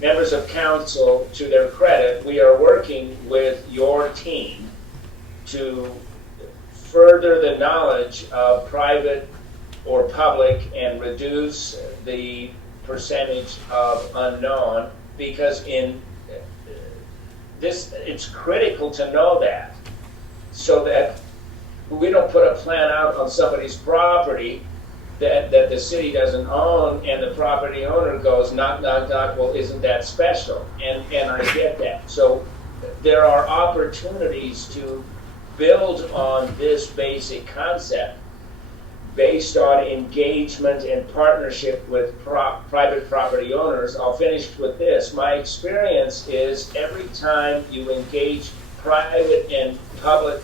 members of council, to their credit, we are working with your team to further the knowledge of private or public and reduce the percentage of unknown, because in this, it's critical to know that, so that we don't put a plan out on somebody's property that the city doesn't own, and the property owner goes, knock, knock, knock, well, isn't that special? And I get that. So there are opportunities to build on this basic concept based on engagement and partnership with private property owners. I'll finish with this. My experience is every time you engage private and public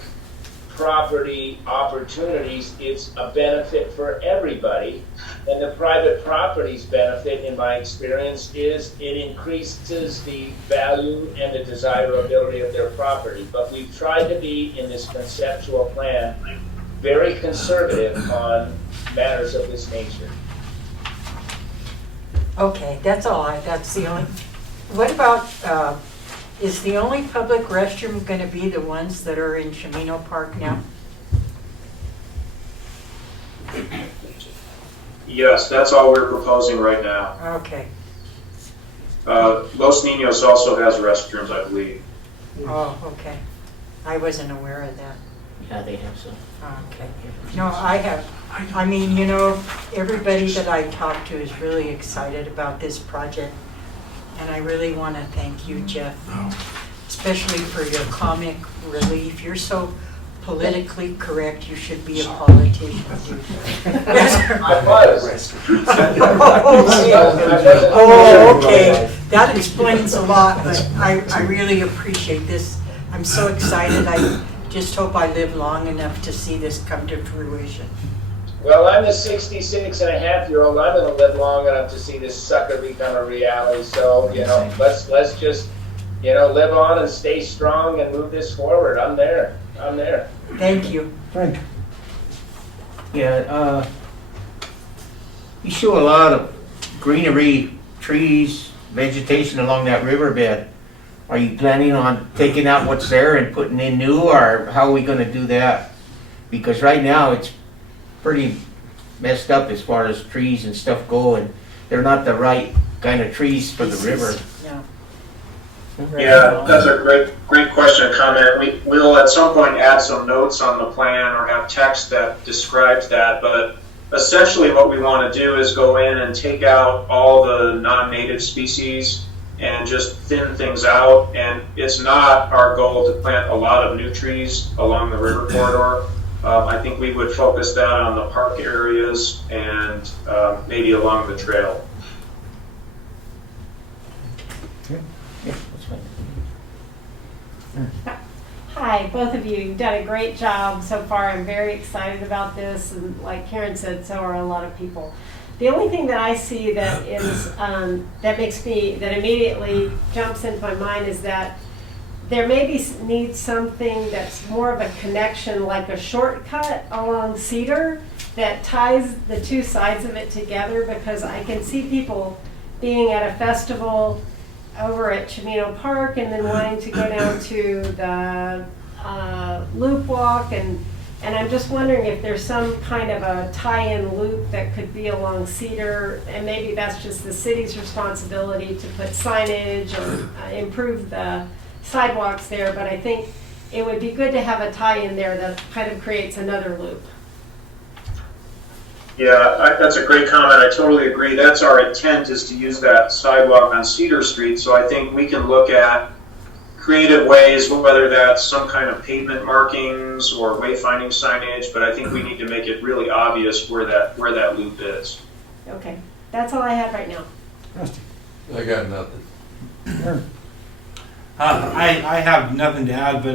property opportunities, it's a benefit for everybody. And the private property's benefit, in my experience, is it increases the value and the desirability of their property. But we've tried to be, in this conceptual plan, very conservative on matters of this nature. Okay, that's the only, what about, is the only public restroom going to be the ones that are in Cimino Park now? Yes, that's all we're proposing right now. Okay. Los Niños also has restrooms, I believe. Oh, okay. I wasn't aware of that. Yeah, they have some. Okay. No, I have. I mean, you know, everybody that I talk to is really excited about this project. And I really want to thank you, Jeff, especially for your comic relief. You're so politically correct, you should be a politician. I was. Oh, okay. That explains a lot, but I really appreciate this. I'm so excited. I just hope I live long enough to see this come to fruition. Well, I'm the 66-and-a-half-year-old. I'm going to live long enough to see this sucker become a reality. So, you know, let's just, you know, live on and stay strong and move this forward. I'm there. I'm there. Thank you. Frank? Yeah, you show a lot of greenery, trees, vegetation along that riverbed. Are you planning on taking out what's there and putting in new, or how are we going to do that? Because right now it's pretty messed up as far as trees and stuff go, and they're not the right kind of trees for the river. Yeah. Yeah, that's a great question and comment. We'll at some point add some notes on the plan or have text that describes that, but essentially what we want to do is go in and take out all the non-native species and just thin things out. And it's not our goal to plant a lot of new trees along the river corridor. I think we would focus that on the park areas and maybe along the trail. Hi, both of you. You've done a great job so far. I'm very excited about this, and like Karen said, so are a lot of people. The only thing that I see that is that immediately jumps into my mind is that there maybe needs something that's more of a connection, like a shortcut along Cedar that ties the two sides of it together, because I can see people being at a festival over at Cimino Park and then wanting to go down to the loop walk, and I'm just wondering if there's some kind of a tie-in loop that could be along Cedar, and maybe that's just the city's responsibility to put signage or improve the sidewalks there, but I think it would be good to have a tie-in there that kind of creates another loop. Yeah, that's a great comment. I totally agree. That's our intent, is to use that sidewalk on Cedar Street. So I think we can look at creative ways, whether that's some kind of pavement markings or wayfinding signage, but I think we need to make it really obvious where that loop is. Okay, that's all I have right now. Rusty. I got nothing. Aaron. I have nothing to add, but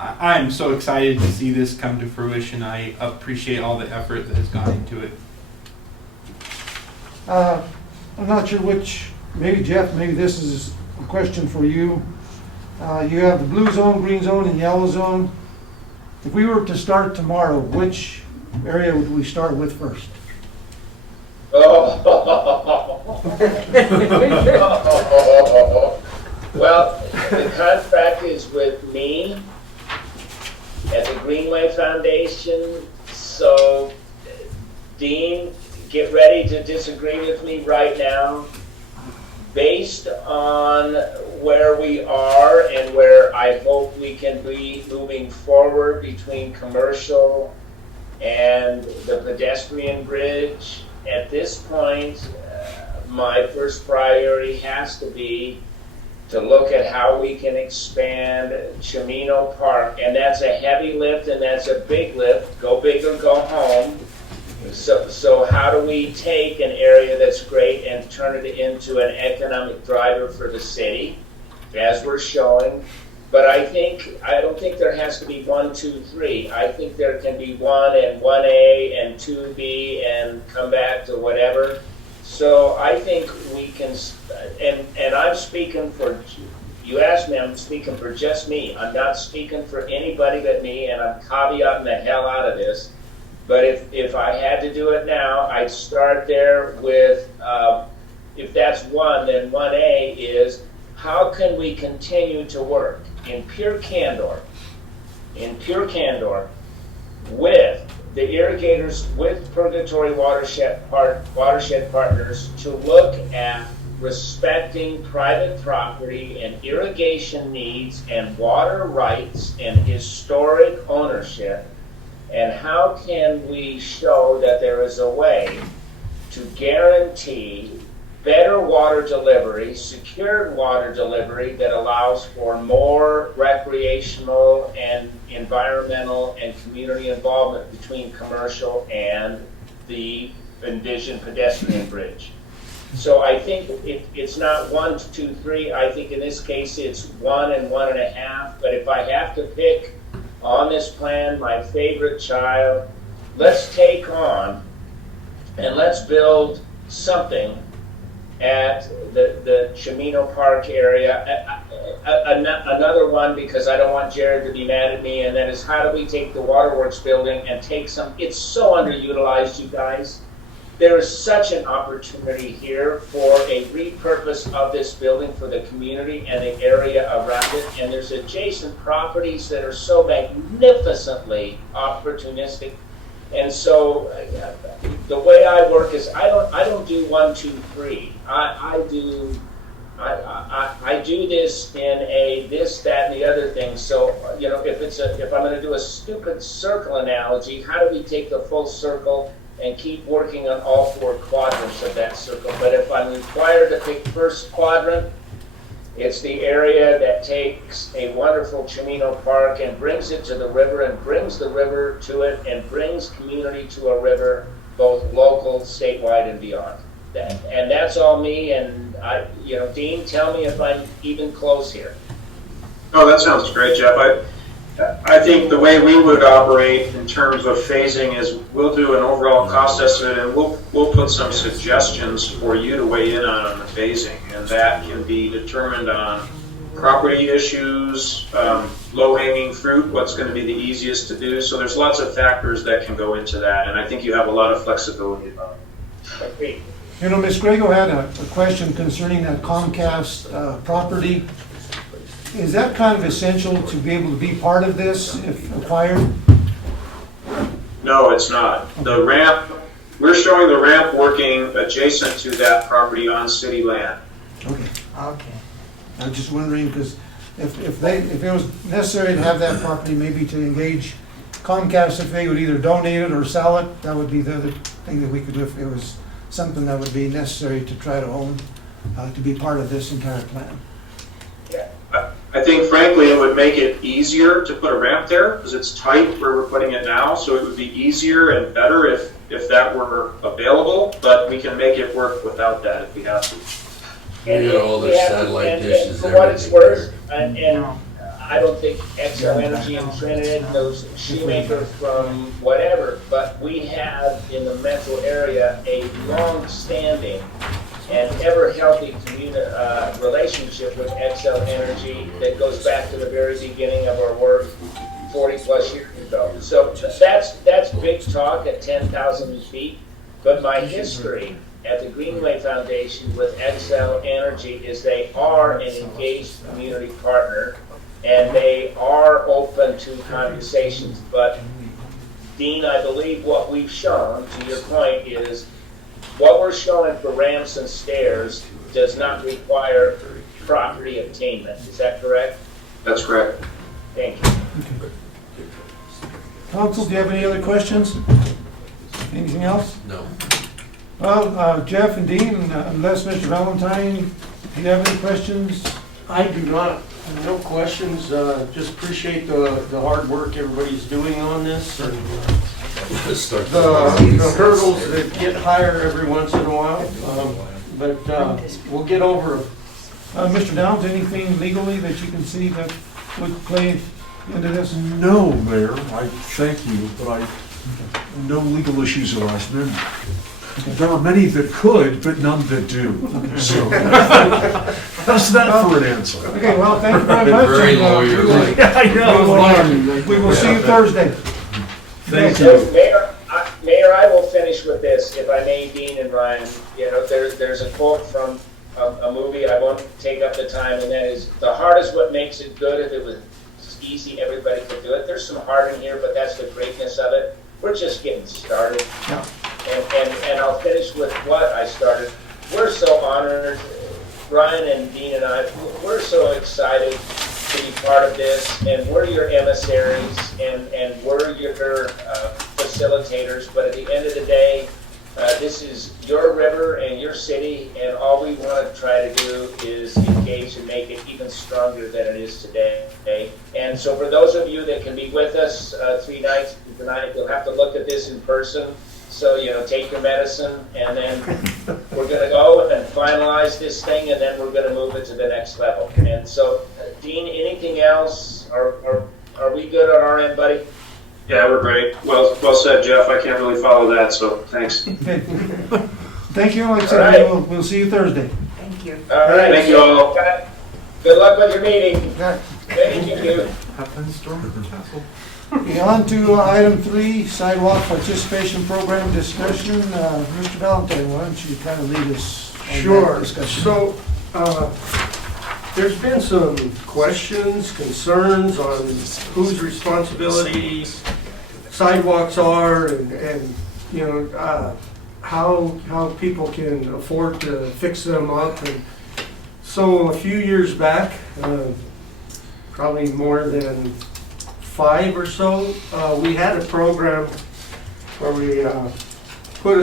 I'm so excited to see this come to fruition. I appreciate all the effort that has gone into it. I'm not sure which, maybe Jeff, maybe this is a question for you. You have the blue zone, green zone, and yellow zone. If we were to start tomorrow, which area would we start with first? Well, the contract is with me at the Greenway Foundation, so Dean, get ready to disagree with me right now. Based on where we are and where I hope we can be moving forward between commercial and the pedestrian bridge, at this point, my first priority has to be to look at how we can expand Cimino Park. And that's a heavy lift and that's a big lift. Go big or go home. So how do we take an area that's great and turn it into an economic driver for the city, as we're showing? But I don't think there has to be 1, 2, 3. I think there can be 1 and 1A and 2B and come back to whatever. So I think we can, and I'm speaking for, you asked me, I'm speaking for just me. I'm not speaking for anybody but me, and I'm caveating the hell out of this. But if I had to do it now, I'd start there with, if that's 1, then 1A is, how can we continue to work in pure candor with the irrigators, with Purgatory Watershed Partners, to look at respecting private property and irrigation needs and water rights and historic ownership, and how can we show that there is a way to guarantee better water delivery, secured water delivery that allows for more recreational and environmental and community involvement between commercial and the envisioned pedestrian bridge. So I think it's not 1, 2, 3. I think in this case it's 1 and 1.5. But if I have to pick on this plan my favorite child, let's take on and let's build something at the Cimino Park area. Another one, because I don't want Jared to be mad at me, and that is, how do we take the Waterworks building and take some, it's so underutilized, you guys. There is such an opportunity here for a repurpose of this building for the community and the area around it, and there's adjacent properties that are so magnificently opportunistic. And so the way I work is I don't do 1, 2, 3. I do this in a this, that, and the other thing. So if I'm going to do a stupid circle analogy, how do we take the full circle and keep working on all 4 quadrants of that circle? But if I'm required to pick first quadrant, it's the area that takes a wonderful Cimino Park and brings it to the river and brings the river to it and brings community to a river, both local, statewide, and beyond. And that's all me. And Dean, tell me if I'm even close here. Oh, that sounds great, Jeff. I think the way we would operate in terms of phasing is we'll do an overall cost estimate and we'll put some suggestions for you to weigh in on the phasing, and that can be determined on property issues, low-hanging fruit, what's going to be the easiest to do. So there's lots of factors that can go into that, and I think you have a lot of flexibility about it. Agreed. You know, Ms. Grego had a question concerning that Comcast property. Is that kind of essential to be able to be part of this if acquired? No, it's not. The ramp, we're showing the ramp working adjacent to that property on city land. Okay. Okay. I'm just wondering, because if it was necessary to have that property, maybe to engage Comcast, if they would either donate it or sell it, that would be the other thing that we could do if it was something that would be necessary to try to own, to be part of this entire plan. Yeah. I think frankly it would make it easier to put a ramp there because it's tight where we're putting it now, so it would be easier and better if that were available, but we can make it work without that if we have to. You got all their satellite dishes, for what it's everything. worth, and I don't think XL Energy in Trinidad knows shoemaker from whatever, but we have in the metro area a long-standing and ever-healthy relationship with XL Energy that goes back to the very beginning of our work 40-plus years ago. So that's big talk at 10,000 feet, but my history at the Greenway Foundation with XL Energy is they are an engaged community partner, and they are open to conversations. But Dean, I believe what we've shown, to your point, is what we're showing for ramps and stairs does not require property attainment. Is that correct? That's correct. Thank you. Council, do you have any other questions? Anything else? No. Well, Jeff and Dean, unless Mr. Valentine, do you have any questions? I do not. No questions. Just appreciate the hard work everybody's doing on this. And the hurdles that get higher every once in a while. But we'll get over them. Mr. Downs, anything legally that you can see that would play into this? No, Mayor, I thank you, but no legal issues arise. There are many that could, but none that do. So, how's that for an answer? Okay, well, thank you very much. Very and, lawyerly. I know. we will see you Thursday. Thank So, you. Mayor, I will finish with this, if I may, Dean and Ryan. You know, there's a quote from a movie, I won't take up the time, and that is, the heart is what makes it good. If it was easy, everybody could do it. There's some heart in here, but that's the greatness of it. We're just getting started. Yeah. And I'll finish with what I started. We're so honored, Ryan and Dean and I, we're so excited to be part of this, and we're your emissaries, and we're your facilitators, but at the end of the day, this is your river and your city, and all we want to try to do is engage and make it even stronger than it is today. And so for those of you that can be with us 3 nights tonight, you'll have to look at this in person. So, you know, take your medicine, and then we're going to go and finalize this thing, and then we're going to move it to the next level. And so, Dean, anything else? Are we good on our end, buddy? Yeah, we're great. Well said, Jeff. I can't really follow that, so thanks. Okay. Thank you. Like I said, Right. we'll see you Thursday. Thank you. All right. Thank you all. Good luck with your meeting. Okay. Thank you. Okay, on to item 3, sidewalk participation program discussion. Mr. Valentine, why don't you kind of lead us on that Sure. discussion? So, there's been some questions, concerns on whose responsibility sidewalks are and you know, how people can afford to fix them up. And so a few years back, probably more than 5 or so, we had a program where we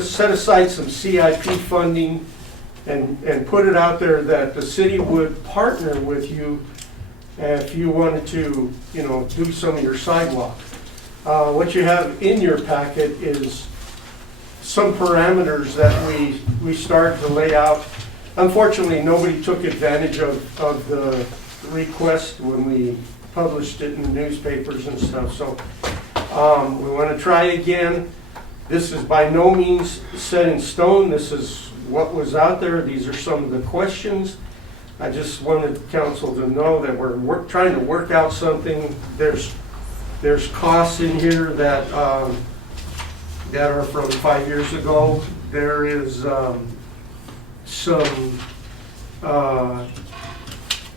set aside some CIP funding and put it out there that the city would partner with you if you wanted to, you know, do some of your sidewalk. What you have in your packet is some parameters that we started to lay out. Unfortunately, nobody took advantage of the request when we published it in the newspapers and stuff. So we want to try again. This is by no means set in stone. This is what was out there. These are some of the questions. I just wanted council to know that we're trying to work out something. There's costs in here that are from 5 years ago. There is some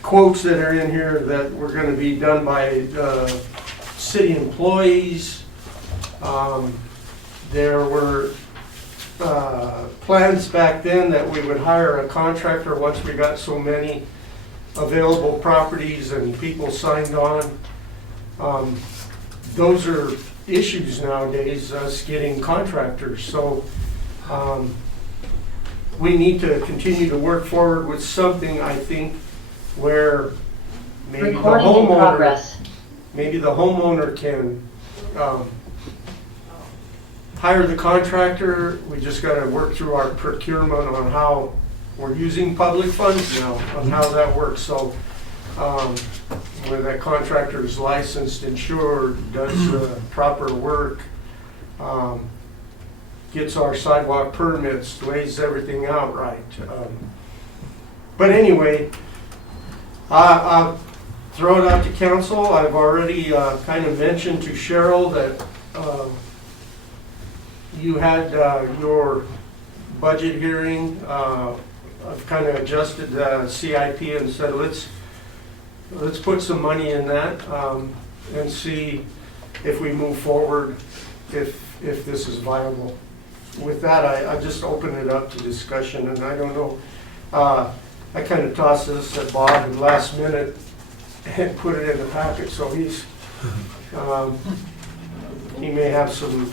quotes that are in here that were going to be done by city employees. There were plans back then that we would hire a contractor once we got so many available properties and people signed on. Those are issues nowadays, us getting contractors. So we need to continue to work forward with something, I think, where maybe the homeowner can hire the contractor. We just got to work through our procurement on how we're using public funds now, on how that works. So where that contractor is licensed, insured, does the proper work, gets our sidewalk permits, lays everything out right. But anyway, I'll throw it out to council. I've already kind of mentioned to Cheryl that you had your budget hearing. I've kind of adjusted the CIP and said let's put some money in that and see if we move forward, if this is viable. With that, I just open it up to discussion, and I don't know, I kind of tossed this at Bob at the last minute and put it in the packet, so he may have some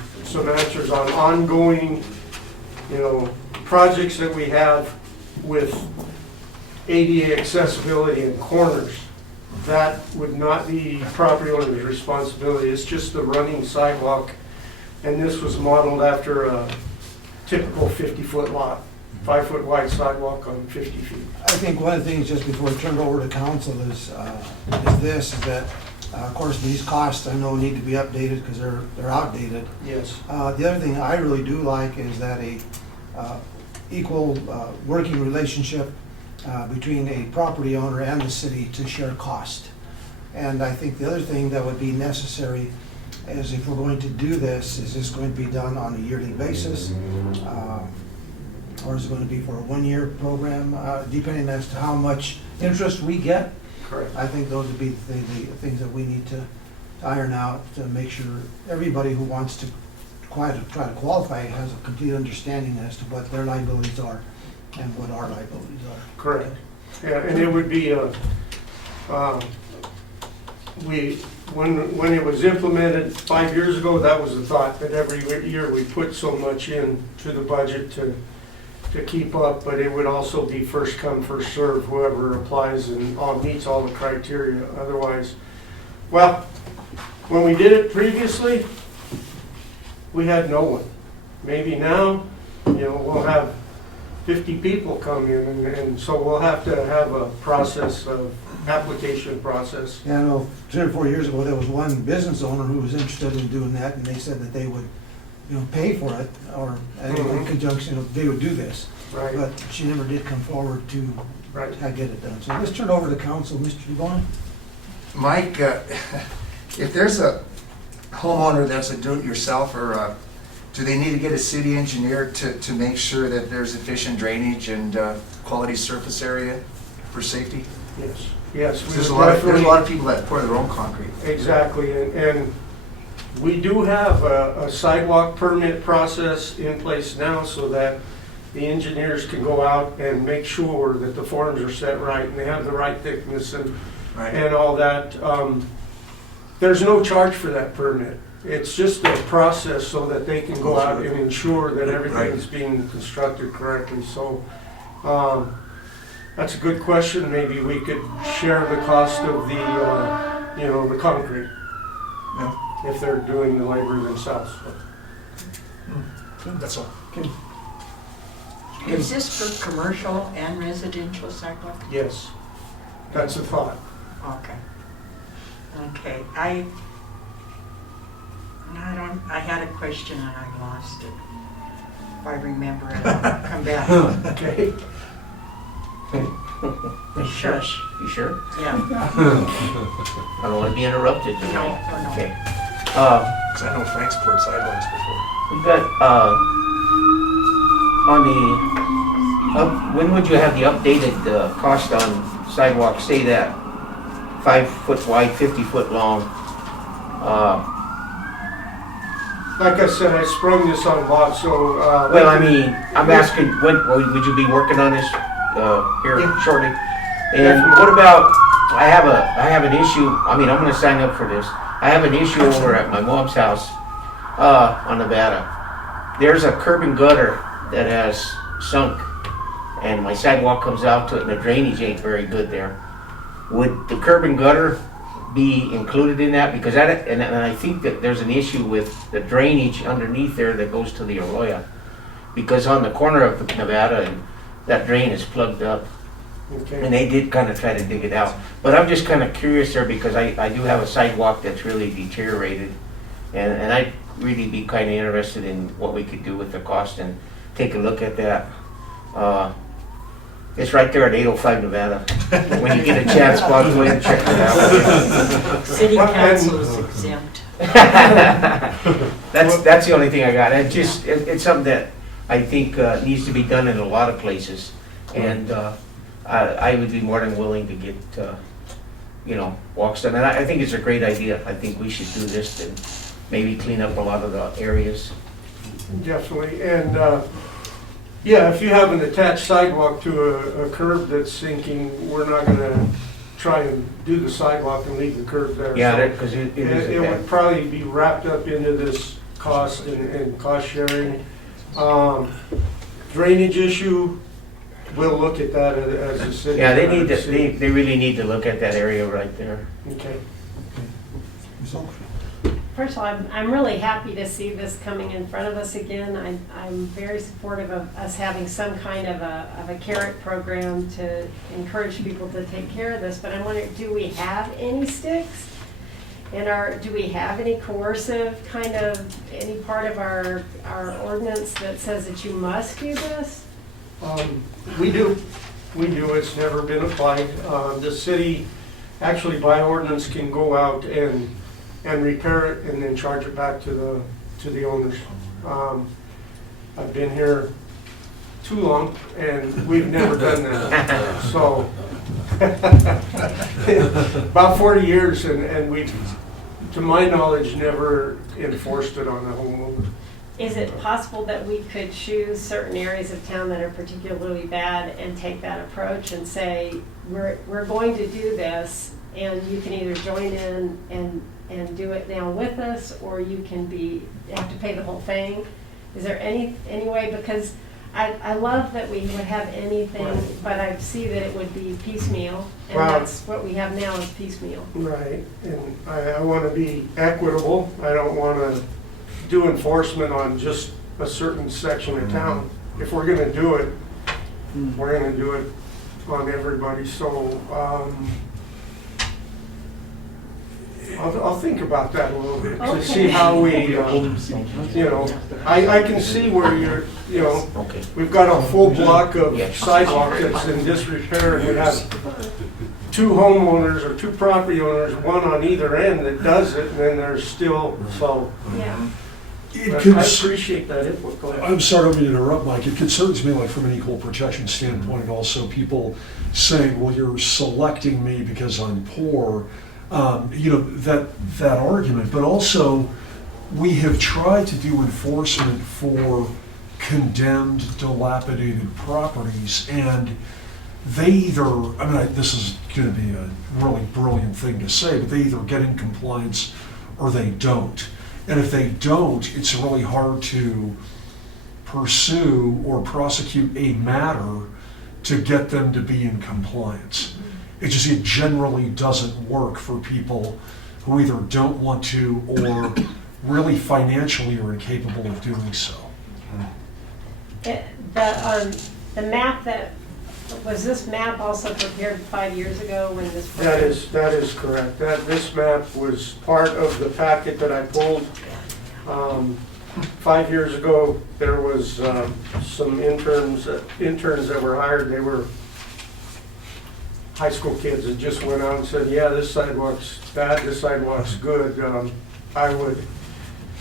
answers on ongoing, you know, projects that we have with ADA accessibility in corners. That would not be property owner's responsibility. It's just the running sidewalk, and this was modeled after a typical 50-foot lot, 5-foot wide sidewalk on 50 feet. I think one of the things, just before I turn it over to council, is that, of course, these costs I know need to be updated because they're outdated. Yes. The other thing I really do like is that a equal working relationship between a property owner and the city to share cost. And I think the other thing that would be necessary is, if we're going to do this, is this going to be done on a yearly basis? Or is it going to be for a one-year program, depending as to how much interest we get? Correct. I think those would be the things that we need to iron out to make sure everybody who wants to try to qualify has a complete understanding as to what their liabilities are and what our liabilities are. Correct. Yeah, and it would be when it was implemented 5 years ago, that was the thought, that every year we put so much into the budget to keep up, but it would also be first come, first serve, whoever applies and meets all the criteria. Otherwise, well, when we did it previously, we had no one. Maybe now, you know, we'll have 50 people come in, and so we'll have to have a process of application process. Yeah, I know 3 or 4 years ago, there was one business owner who was interested in doing that, and they said that they would, you know, pay for it, or in conjunction, they would do this. Right. But she never did come forward to get it done. So let's turn it over to council. Mr. Devon? Mike, if there's a homeowner that's a do-it-yourself, or do they need to get a city engineer to make sure that there's efficient drainage and quality surface area for safety? Yes. Yes. There's a lot of people that pour their own concrete. Exactly, and We do have a sidewalk permit process in place now so that the engineers can go out and make sure that the forms are set right and they have the right thickness and all that. There's no charge for that permit. It's just a process so that they can go out and ensure that everything's being constructed correctly. So that's a good question. Maybe we could share the cost of the, the concrete if they're doing the labor themselves. That's all. Okay. Is this for commercial and residential sidewalk? Yes, that's the thought. Okay. Okay, I had a question and I lost it. If I remember it, I'll come back. Okay. Shush. You sure? Yeah. I don't want to be interrupted No, tonight. no. Okay. Because I know Frank's poured sidewalks before. We've got, on the, when would you have the updated cost on sidewalks, say that 5 foot wide, 50 foot long? Like I said, I sprung this on Bob, so. Well, I mean, I'm asking, when would you be working on this here shortly? And what about, I have an issue, I mean, I'm gonna sign up for this. I have an issue over at my mom's house on Nevada. There's a curb and gutter that has sunk, and my sidewalk comes out to it, and the drainage ain't very good there. Would the curb and gutter be included in that? Because and I think that there's an issue with the drainage underneath there that goes to the Arroyo. Because on the corner of Nevada, and that drain is plugged up. Okay. And they did kind of try to dig it out. But I'm just kind of curious there because I do have a sidewalk that's really deteriorated. And I'd really be kind of interested in what we could do with the cost and take a look at that. It's right there at 805 Nevada. When you get a chance, Bob, go ahead and check it out. City council is exempt. That's the only thing I got. It's something that I think needs to be done in a lot of places. And I would be more than willing to get, walks done. And I think it's a great idea. I think we should do this and maybe clean up a lot of the areas. Definitely, and yeah, if you have an attached sidewalk to a curb that's sinking, we're not gonna try and do the sidewalk and leave the curb there. Yeah, So because it it would probably be wrapped up into this cost and cost sharing. Drainage issue, we'll look at that as a city. Yeah, they really need to look at that area right there. Okay. First of all, I'm really happy to see this coming in front of us again. I'm very supportive of us having some kind of a carrot program to encourage people to take care of this, but I'm wondering, do we have any sticks? And do we have any coercive kind of, any part of our ordinance that says that you must do this? We do. It's never been applied. The city, actually by ordinance, can go out and repair it and then charge it back to the owners. I've been here too long and we've never done that. So about 40 years and we've, to my knowledge, never enforced it on the homeowner. Is it possible that we could choose certain areas of town that are particularly bad and take that approach and say, we're going to do this and you can either join in and do it now with us, or you can have to pay the whole thing? Is there any way, because I love that we would have anything, Right. but I see that it would be piecemeal, and Wow. that's what we have now is piecemeal. Right, and I want to be equitable. I don't want to do enforcement on just a certain section of town. If we're going to do it, we're going to do it on everybody. So I'll think about that a little bit to see how we, I can see where you're, Okay. we've got a full block of sidewalk that's in disrepair and we have two homeowners or two property owners, one on either end that does it, and then there's still, so. Yeah. But I appreciate that input. Go ahead. I'm sorry, I don't mean to interrupt, Mike. It concerns me, like, from an equal protection standpoint, and also people saying, well, you're selecting me because I'm poor. That argument, but also we have tried to do enforcement for condemned, dilapidated properties, and they either, I mean, this is going to be a really brilliant thing to say, but they either get in compliance or they don't. And if they don't, it's really hard to pursue or prosecute a matter to get them to be in compliance. It generally doesn't work for people who either don't want to or really financially are incapable of doing so. The map that, was this map also prepared 5 years ago when this? That is correct. This map was part of the packet that I pulled. 5 years ago, there was some interns that were hired. They were high school kids that just went out and said, yeah, this sidewalk's bad, this sidewalk's good. I would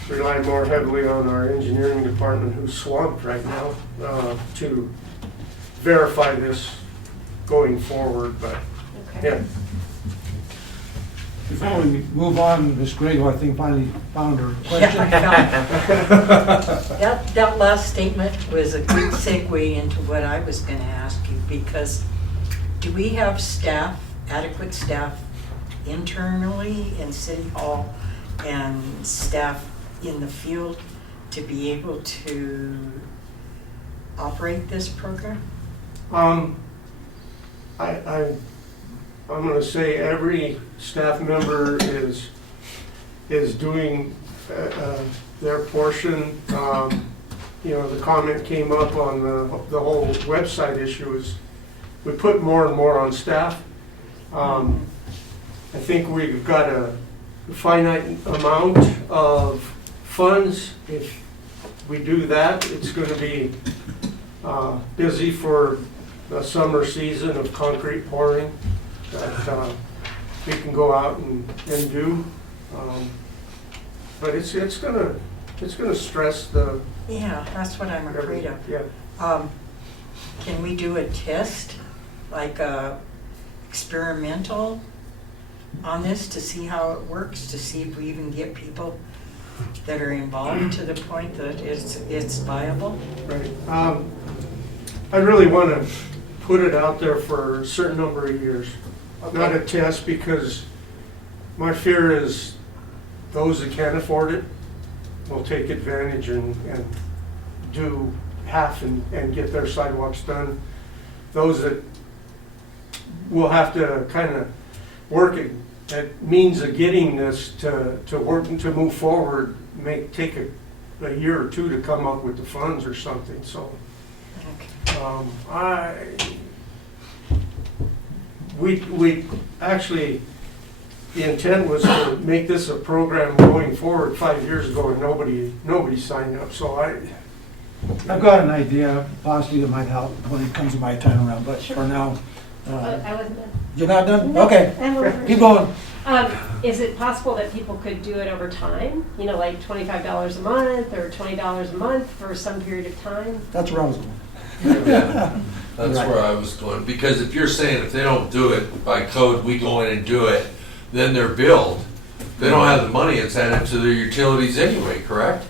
rely more heavily on our engineering department, who's swamped right now, to verify this going forward, but yeah. Before we move on, Ms. Grego, I think finally found her question. That last statement was a good segue into what I was going to ask you, because do we have staff, adequate staff internally in City Hall and staff in the field to be able to operate this program? I'm going to say every staff member is doing their portion. The comment came up on the whole website issue is we put more and more on staff. I think we've got a finite amount of funds. If we do that, it's going to be busy for the summer season of concrete pouring that we can go out and do. But it's gonna stress the. Yeah, that's what I'm afraid of. Yeah. Can we do a test, like a experimental on this to see how it works, to see if we even get people that are involved to the point that it's viable? Right. I really want to put it out there for a certain number of years. Okay. Not a test, because my fear is those that can't afford it will take advantage and do half and get their sidewalks done. Those that will have to kind of work it, that means of getting this to work and to move forward may take a year or two to come up with the funds or something. So we actually, the intent was to make this a program going forward 5 years ago, and nobody signed up. So I've got an idea possibly that might help when it comes to my time around, but for now. I wasn't done. You're not done? No, Okay, I'm over. keep going. Is it possible that people could do it over time? You know, like $25 a month or $20 a month for some period of time? That's where I was going. Yeah, that's Right. where I was going, because if you're saying if they don't do it by code, we go in and do it, then they're billed. If they don't have the money, it's added to their utilities anyway, correct?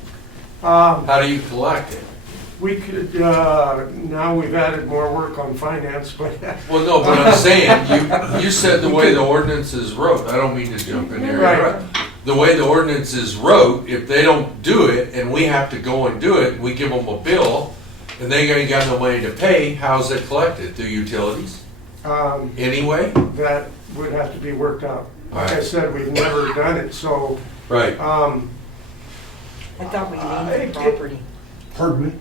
How do you collect it? we could, now we've added more work on finance, but. Well, no, but I'm saying, you said the way the ordinance is wrote, I don't mean to jump in here. Right. The way the ordinance is wrote, if they don't do it and we have to go and do it, we give them a bill and they ain't got no money to pay, how's it collected? Through utilities? Anyway? That would have to be worked out. Like I Right. said, we've never done it, so. Right. I thought we liened the property. Pardon me?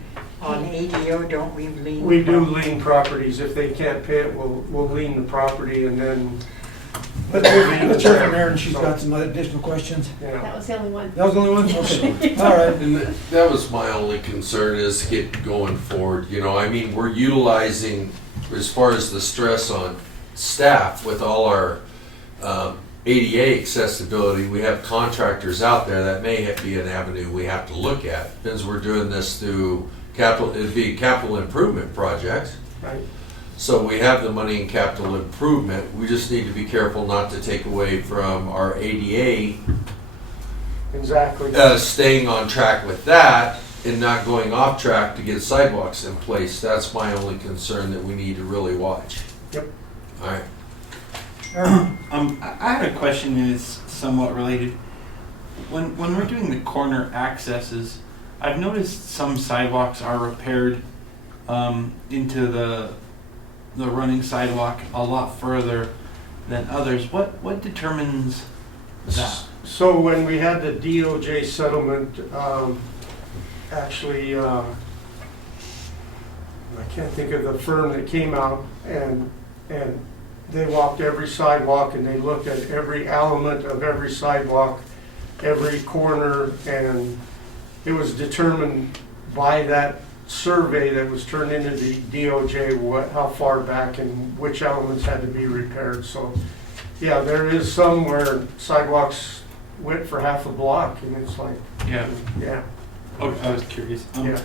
On ADO, don't we lien? We do lien properties. If they can't pay it, we'll lien the property and then. Let's hear from Erin, she's got some additional questions. Yeah. That was the only one. That was the only one? Okay, all right. And that was my only concern, is get going forward. You know, I mean, we're utilizing, as far as the stress on staff with all our ADA accessibility, we have contractors out there that may be an avenue we have to look at. Since we're doing this through capital, it'd be capital improvement projects. Right. So we have the money in capital improvement. We just need to be careful not to take away from our ADA exactly. staying on track with that and not going off track to get sidewalks in place. That's my only concern that we need to really watch. Yep. All right. I had a question that is somewhat related. When we're doing the corner accesses, I've noticed some sidewalks are repaired into the running sidewalk a lot further than others. What determines that? So when we had the DOJ settlement, actually, I can't think of the firm that came out and they walked every sidewalk and they looked at every element of every sidewalk, every corner, and it was determined by that survey that was turned into the DOJ how far back and which elements had to be repaired. So, yeah, there is some where sidewalks went for half a block, and it's like, Yeah. yeah, Oh, I was curious. yeah.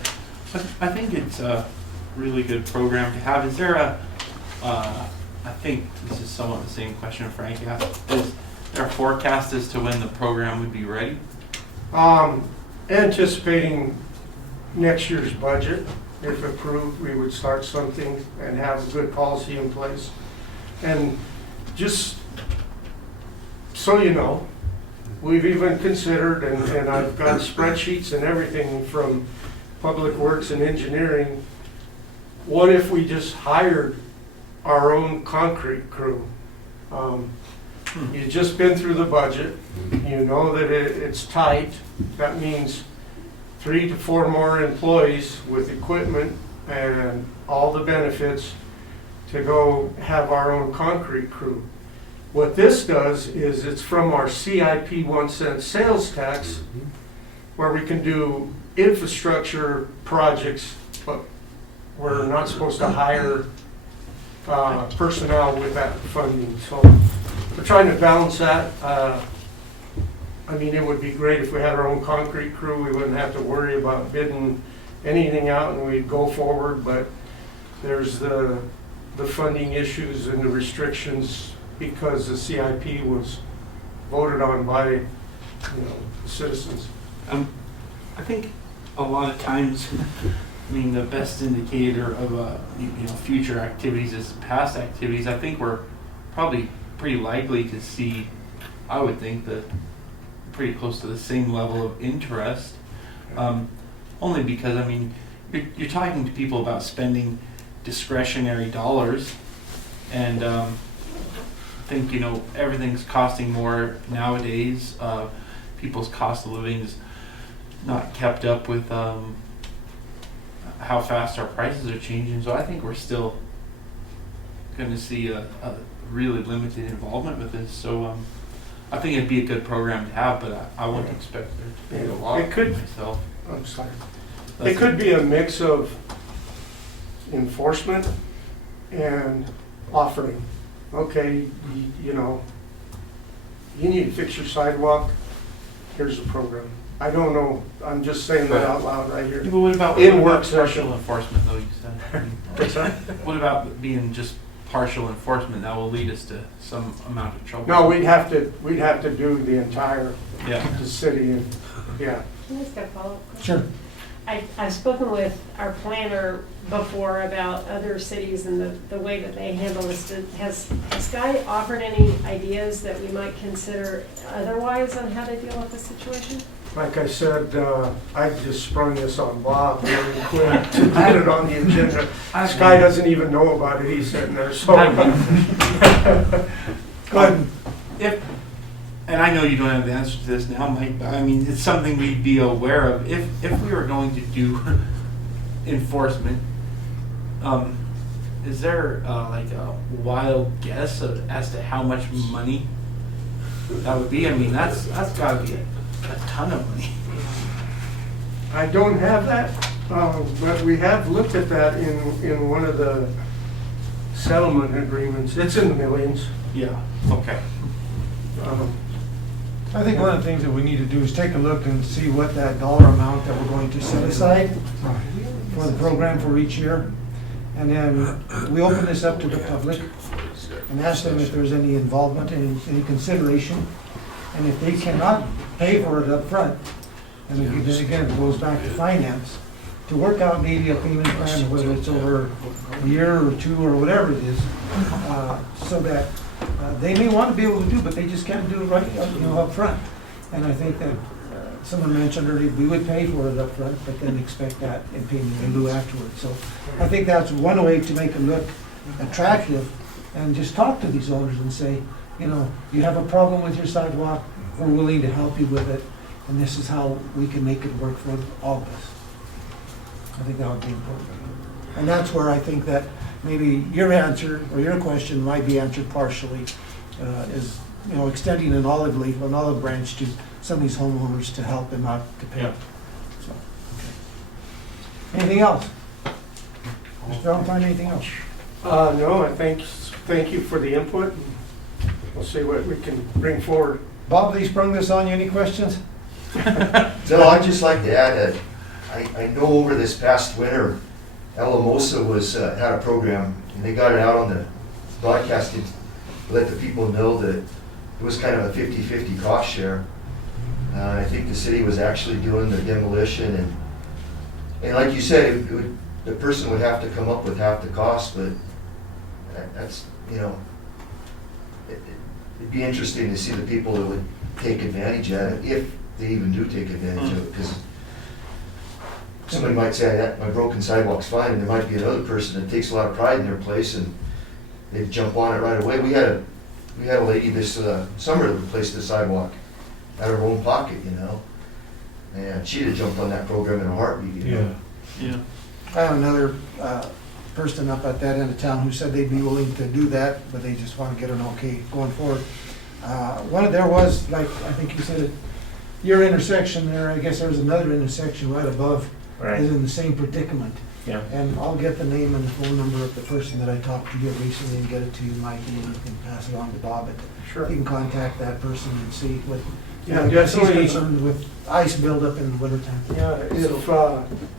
I think it's a really good program to have. Is there I think this is somewhat the same question Frank asked. Is there a forecast as to when the program would be ready? Anticipating next year's budget, if approved, we would start something and have a good policy in place. And just so you know, we've even considered, and I've got spreadsheets and everything from Public Works and Engineering, what if we just hired our own concrete crew? You've just been through the budget, you know that it's tight. That means 3 to 4 more employees with equipment and all the benefits to go have our own concrete crew. What this does is it's from our CIP 1 cent sales tax, where we can do infrastructure projects, but we're not supposed to hire personnel with that funding. So we're trying to balance that. I mean, it would be great if we had our own concrete crew. We wouldn't have to worry about bidding anything out and we'd go forward, but there's the funding issues and the restrictions because the CIP was voted on by, you know, the citizens. I think a lot of times, I mean, the best indicator of future activities is past activities. I think we're probably pretty likely to see, I would think, that pretty close to the same level of interest. Only because, I mean, you're talking to people about spending discretionary dollars, and I think, you know, everything's costing more nowadays. People's cost of living is not kept up with how fast our prices are changing. So I think we're still going to see a really limited involvement with this. So I think it'd be a good program to have, but I wouldn't expect there to be a lot myself. I'm sorry. It could be a mix of enforcement and offering. Okay, you know, you need to fix your sidewalk, here's the program. I don't know, I'm just saying that out loud right here. Yeah, but what about partial enforcement, though, you said? What's that? What about being just partial enforcement? That will lead us to some amount of trouble. No, we'd have to do the entire, the city, and, yeah. Can I ask a follow-up question? Sure. I've spoken with our planner before about other cities and the way that they handle this. Has Sky offered any ideas that we might consider otherwise on how to deal with the situation? Like I said, I just sprung this on Bob really quick to put it on the agenda. Sky doesn't even know about it, he's sitting there, so. Go ahead. And I know you don't have the answer to this now, Mike, but I mean, it's something we'd be aware of. If we were going to do enforcement, is there like a wild guess as to how much money that would be? I mean, that's got to be a ton of money. I don't have that, but we have looked at that in one of the settlement agreements. It's in the millions. Yeah, okay. I think one of the things that we need to do is take a look and see what that dollar amount that we're going to set aside for the program for each year. And then we open this up to the public and ask them if there's any involvement, any consideration. And if they cannot pay for it up front. And then again, it goes back to finance, to work out maybe a payment plan, whether it's over a year or two or whatever it is, so that they may want to be able to do, but they just can't do it right, up front. And I think that someone mentioned earlier, we would pay for it up front, but then expect that in payment in lieu afterwards. So I think that's one way to make it look attractive, and just talk to these owners and say, you have a problem with your sidewalk, we're willing to help you with it, and this is how we can make it work for all of us. I think that would be important. And that's where I think that maybe your answer or your question might be answered partially, is, extending an olive leaf, an olive branch to some of these homeowners to help them out to pay. Yeah. So, okay. Anything else? Mr. Valentine, anything else? No, I thank you for the input. We'll see what we can bring forward. Bob, they sprung this on you, any questions? No, I'd just like to add that I know over this past winter, Alamosa had a program, and they got it out on the broadcasting to let the people know that it was kind of a 50-50 cost share. I think the city was actually doing the demolition, and like you said, the person would have to come up with half the cost, but that's, it'd be interesting to see the people that would take advantage of it, if they even do take advantage of it, because somebody might say that my broken sidewalk's fine, and there might be another person that takes a lot of pride in their place and they jump on it right away. We had a lady this summer that replaced the sidewalk out of her own pocket, and she'd have jumped on that program in a heartbeat. Yeah. I have another person up at that end of town who said they'd be willing to do that, but they just want to get an okay going forward. There was, like, I think you said, your intersection there, I guess there was another intersection right above, Right. is in the same predicament. Yeah. And I'll get the name and the phone number of the person that I talked to here recently and get it to you, Mike, and you can pass it on to Bob. Sure. You can contact that person and see what, Yeah, because he's definitely. concerned with ice buildup in the wintertime. Yeah,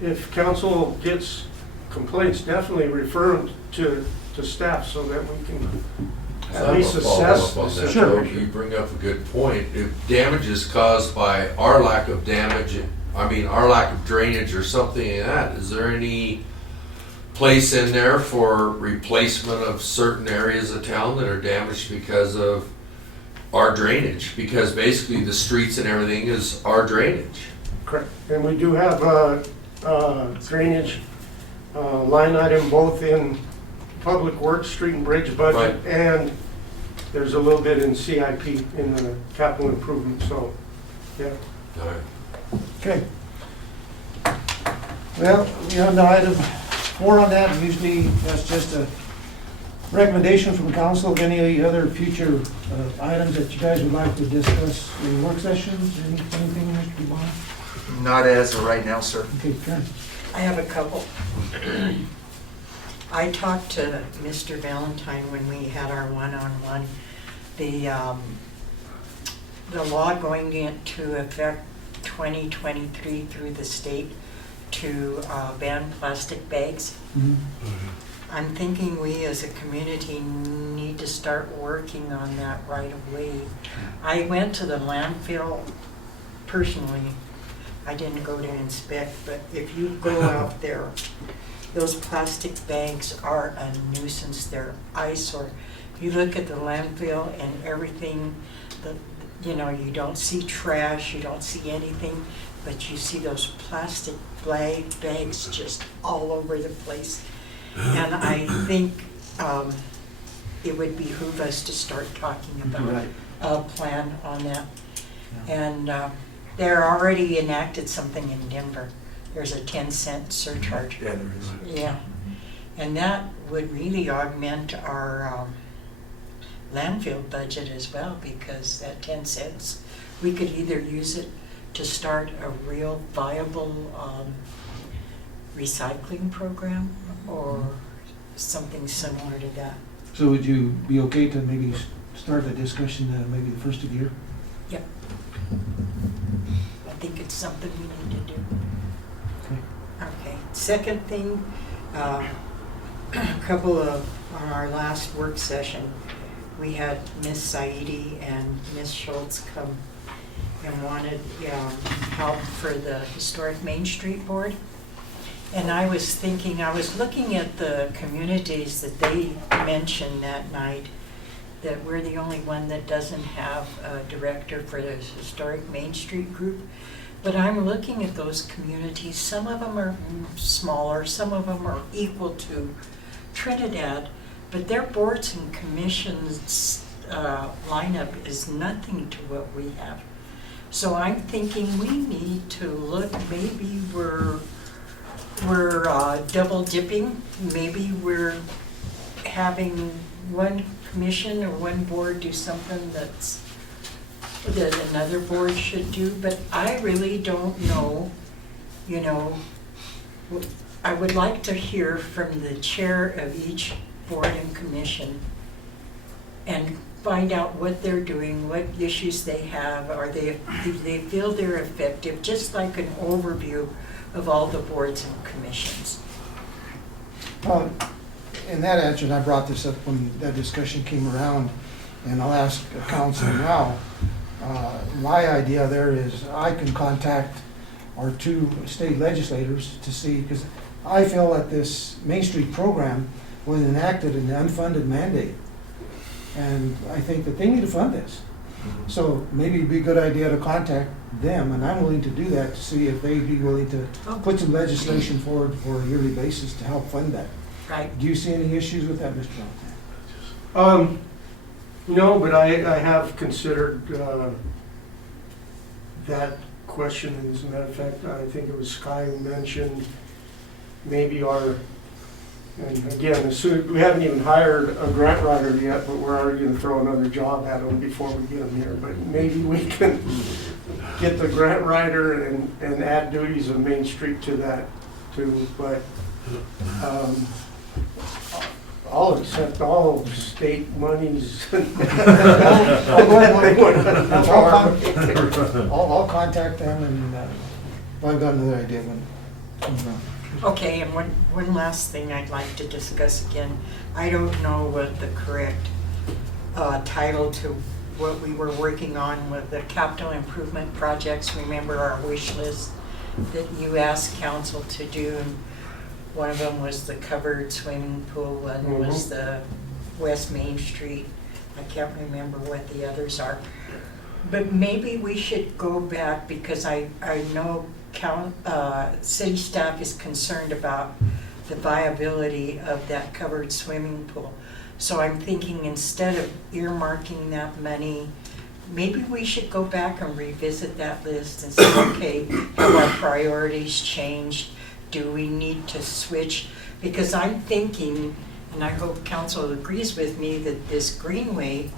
if council gets complaints, definitely refer them to staff so that we can at least assess. Sure. You bring up a good point. If damage is caused by our lack of our lack of drainage or something like that, is there any place in there for replacement of certain areas of town that are damaged because of our drainage? Because basically the streets and everything is our drainage. Correct. And we do have drainage line item both in Public Works, Street and Bridge budget, Right. and there's a little bit in CIP in the capital improvement, so, yeah. All right. Okay. Well, we on to item 4 on that, usually that's just a recommendation from council. Any other future items that you guys would like to discuss in work sessions, anything, Mr. Dubon? Not as of right now, sir. Okay, Karen. I have a couple. I talked to Mr. Valentine when we had our one-on-one. The law going into effect 2023 through the state to ban plastic bags. I'm thinking we as a community need to start working on that right away. I went to the landfill personally. I didn't go to inspect, but if you go out there, those plastic bags are a nuisance. They're eyesore. You look at the landfill and everything, you don't see trash, you don't see anything, but you see those plastic bags just all over the place. And I think it would behoove us to start talking about a plan on that. And they're already enacted something in Denver. There's a 10-cent surcharge. Yeah, there is. Yeah, and that would really augment our landfill budget as well, because that 10 cents, we could either use it to start a real viable recycling program or something similar to that. So would you be okay to maybe start a discussion maybe the first of the year? Yep. I think it's something we need to do. Okay. Second thing, on our last work session, we had Miss Saidi and Miss Schultz come and wanted help for the Historic Main Street Board. And I was thinking, I was looking at the communities that they mentioned that night, that we're the only one that doesn't have a director for the Historic Main Street group. But I'm looking at those communities, some of them are smaller, some of them are equal to Trinidad, but their boards and commissions lineup is nothing to what we have. So I'm thinking we need to look, maybe we're double dipping, maybe we're having one commission or one board do something that another board should do, but I really don't know, you know. I would like to hear from the chair of each board and commission and find out what they're doing, what issues they have, do they feel they're effective, just like an overview of all the boards and commissions. In that answer, and I brought this up when that discussion came around, and I'll ask council now, my idea there is I can contact our two state legislators to see, because I feel that this Main Street program was enacted in the unfunded mandate. And I think that they need to fund this. So maybe it'd be a good idea to contact them, and I'm willing to do that, to see if they'd be willing to put some legislation forward for a yearly basis to help fund that. Right. Do you see any issues with that, Mr. Alton? No, but I have considered that question. As a matter of fact, I think it was Sky who mentioned maybe and again, we haven't even hired a grant writer yet, but we're already going to throw another job at them before we get them here. But maybe we can get the grant writer and add duties of Main Street to that too. But I'll accept all state monies. I'll contact them, and I've got another idea when it comes around. Okay, and one last thing I'd like to discuss again. I don't know what the correct title to what we were working on with the capital improvement projects. Remember our wish list that you asked council to do, and one of them was the covered swimming pool, one was the West Main Street. I can't remember what the others are. But maybe we should go back, because I know city staff is concerned about the viability of that covered swimming pool. So I'm thinking, instead of earmarking that money, maybe we should go back and revisit that list and say, okay, have our priorities changed? Do we need to switch? Because I'm thinking, and I hope council agrees with me, that this Greenway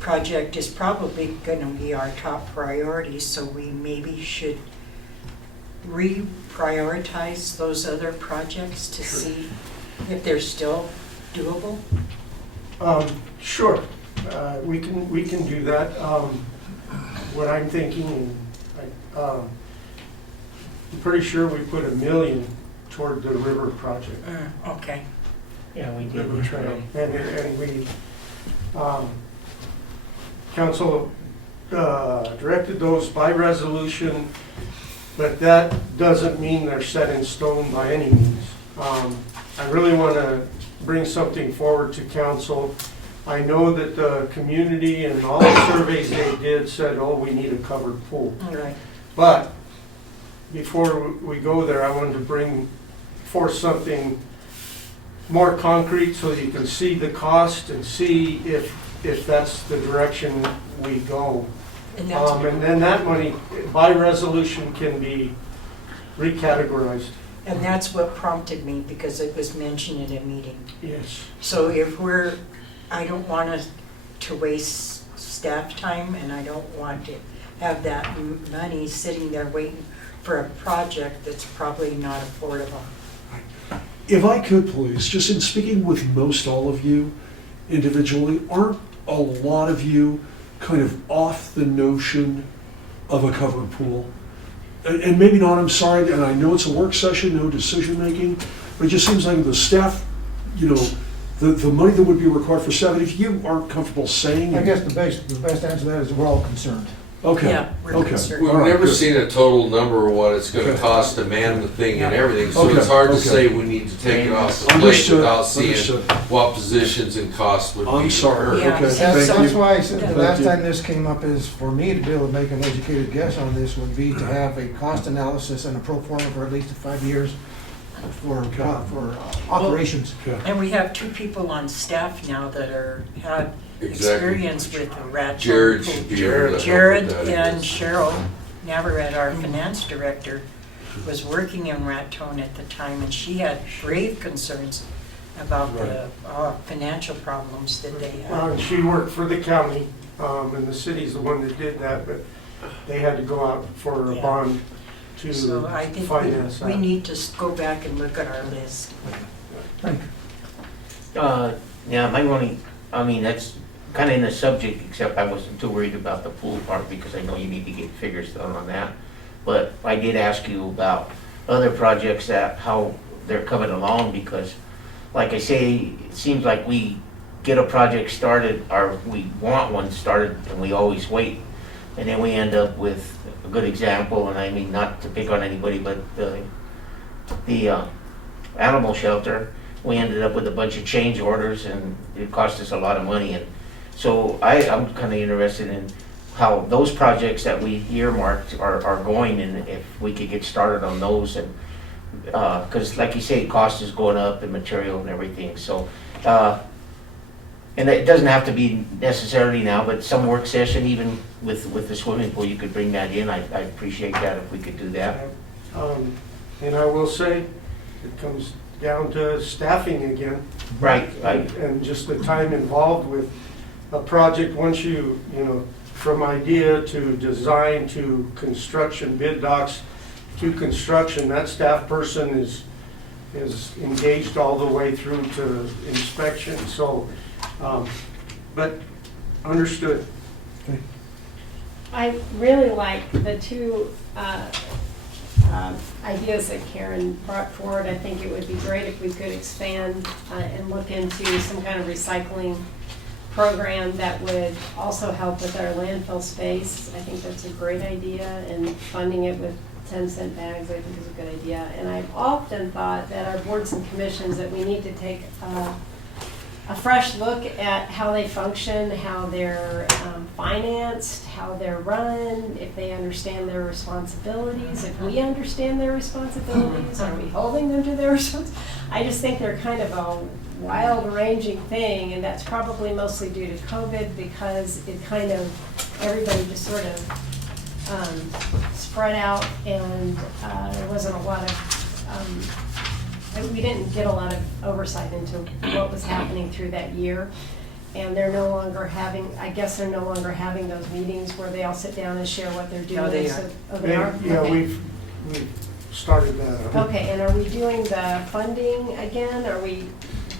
project is probably going to be our top priority, so we maybe should reprioritize those other projects to see if they're still doable. Sure, we can do that. What I'm thinking, I'm pretty sure we put $1 million toward the river project. Okay. Yeah, we did. River trail, and we council directed those by resolution, but that doesn't mean they're set in stone by any means. I really want to bring something forward to council. I know that the community and all the surveys they did said, oh, we need a covered pool. All right. But before we go there, I wanted to bring forth something more concrete so that you can see the cost and see if that's the direction we go. And then that money, by resolution, can be recategorized. And that's what prompted me, because it was mentioned in a meeting. Yes. So if I don't want us to waste staff time, and I don't want to have that money sitting there waiting for a project that's probably not affordable. If I could please, just in speaking with most all of you individually, aren't a lot of you kind of off the notion of a covered pool? And maybe not, I'm sorry, and I know it's a work session, no decision making, but it just seems like the staff, you know, the money that would be required for staff, if you aren't comfortable saying. I guess the best answer to that is we're all concerned. Okay, Yeah, we're okay. concerned. We've All right, never good. seen a total number of what it's gonna Okay. cost to man the thing and everything, so Okay, it's hard to okay. say we need to take it off the plate Understood, without seeing understood. what positions and costs would be. I'm sorry, Yeah. okay, That's, thank that's you. why I said the Thank last you. time this came up is for me to be able to make an educated guess on this would be to have a cost analysis and a pro forma for at least 5 years for operations. Okay. And we have 2 people on staff now that had Exactly. experience with the rat. Jared should be able to help with Jared that. and Cheryl Navarrete, our finance director, was working in Raton at the time, and she had grave concerns about the financial problems that they had. And she worked for the county, and the city's the one that did that, but they had to go out for a Yeah. bond to So I think finance we that. need to go back and look at our list. Yeah, my only, I mean, that's kind of in the subject, except I wasn't too worried about the pool part because I know you need to get figures done on that. But I did ask you about other projects that, how they're coming along because, like I say, it seems like we get a project started or we want one started and we always wait. And then we end up with a good example, and I mean, not to pick on anybody, but the animal shelter, we ended up with a bunch of change orders and it cost us a lot of money. And so I'm kind of interested in how those projects that we earmarked are going and if we could get started on those. And because like you say, cost is going up and material and everything. So and it doesn't have to be necessarily now, but some work session, even with the swimming pool, you could bring that in. I appreciate that if we could do that. And I will say, it comes down to staffing again. Right. And just the time involved with a project, once you know, from idea to design to construction, bid docs to construction, that staff person is engaged all the way through to inspection, so, but understood. I really like the 2 ideas that Karen brought forward. I think it would be great if we could expand and look into some kind of recycling program that would also help with our landfill space. I think that's a great idea, and funding it with 10-cent bags I think is a good idea. And I've often thought that our boards and commissions, that we need to take a fresh look at how they function, how they're financed, how they're run, if they understand their responsibilities, if we understand their responsibilities, are we holding them to their responsibilities? I just think they're kind of a wild-ranging thing, and that's probably mostly due to COVID because it kind of, everybody just sort of spread out, and there wasn't a lot of, we didn't get a lot of oversight into what was happening through that year. And they're no longer having, I guess they're no longer having those meetings where they all sit down and share what they're doing. No, they So- are. Oh, they are? Yeah, Okay. we've started that. Okay, and are we doing the funding again? Are we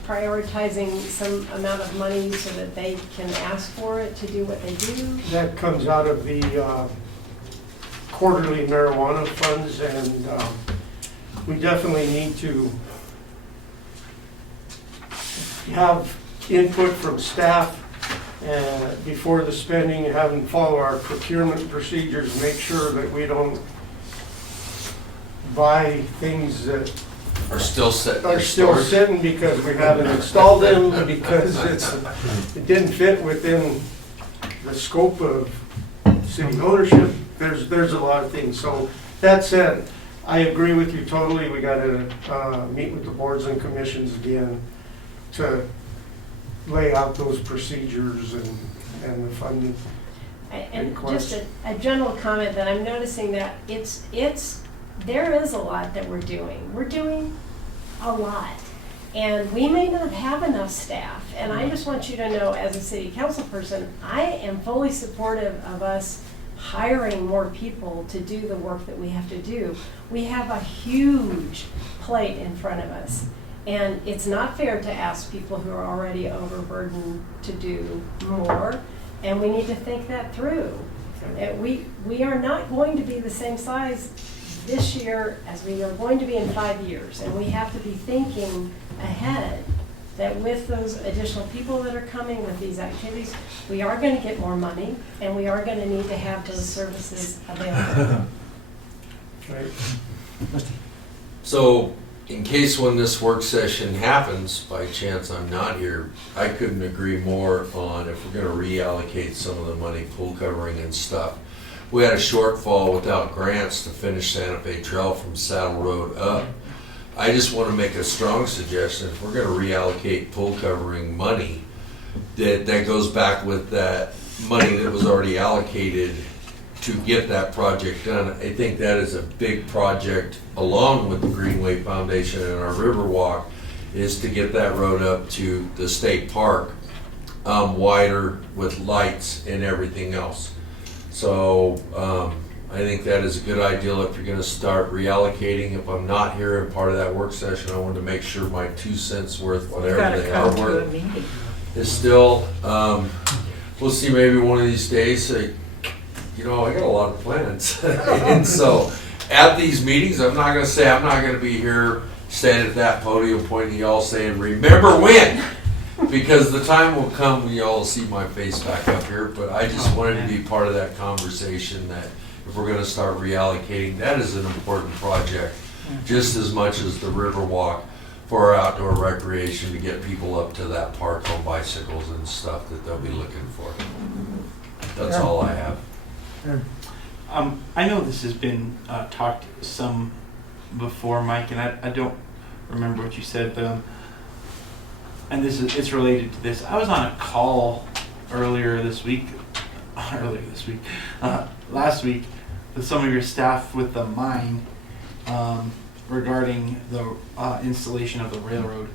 prioritizing some amount of money so that they can ask for it to do what they do? That comes out of the quarterly marijuana funds, and we definitely need to have input from staff before the spending, have them follow our procurement procedures, make sure that we don't buy things that Are still set. are still sitting because we haven't installed them, because it didn't fit within the scope of city ownership. There's a lot of things. So that said, I agree with you totally. We gotta meet with the boards and commissions again to lay out those procedures and the funding. And just a general comment that I'm noticing that there is a lot that we're doing. We're doing a lot. And we may not have enough staff. And I just want you to know, as a city council person, I am fully supportive of us hiring more people to do the work that we have to do. We have a huge plate in front of us. And it's not fair to ask people who are already overburdened to do more. And we need to think that through. We are not going to be the same size this year as we are going to be in 5 years. And we have to be thinking ahead that with those additional people that are coming with these activities, we are going to get more money, and we are going to need to have those services available. Right. So, in case when this work session happens, by chance I'm not here, I couldn't agree more on if we're gonna reallocate some of the money, pool covering and stuff. We had a shortfall without grants to finish Santa Fe Trail from Saddle Road up. I just wanna make a strong suggestion, if we're gonna reallocate pool covering money, that goes back with that money that was already allocated to get that project done. I think that is a big project, along with the Greenway Foundation and our Riverwalk, is to get that road up to the state park, wider with lights and everything else. So I think that is a good idea if you're gonna start reallocating. If I'm not here and part of that work session, I wanted to make sure my 2 cents worth, whatever they are worth, is still, we'll see maybe one of these days, you know, I got a lot of plans. And so at these meetings, I'm not going to say I'm not going to be here standing at that podium pointing to y'all saying, remember when? Because the time will come when y'all will see my face back up here. But I just wanted to be part of that conversation that if we're going to start reallocating, that is an important project, just as much as the Riverwalk for our outdoor recreation to get people up to that park on bicycles and stuff that they'll be looking for. That's all I have. I know this has been talked some before, Mike, and I don't remember what you said, but and it's related to this. I was on a call last week, with some of your staff with the mine regarding the installation of the railroad.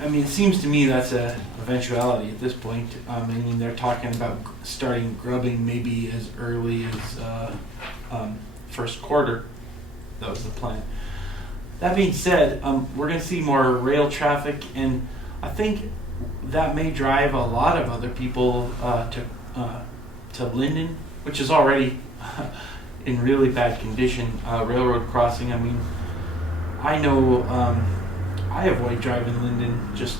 I mean, it seems to me that's a eventuality at this point. I mean, they're talking about starting grubbing maybe as early as first quarter. That was the plan. That being said, we're going to see more rail traffic, and I think that may drive a lot of other people to Linden, which is already in really bad condition. Railroad crossing. I mean, I know. I avoid driving Linden just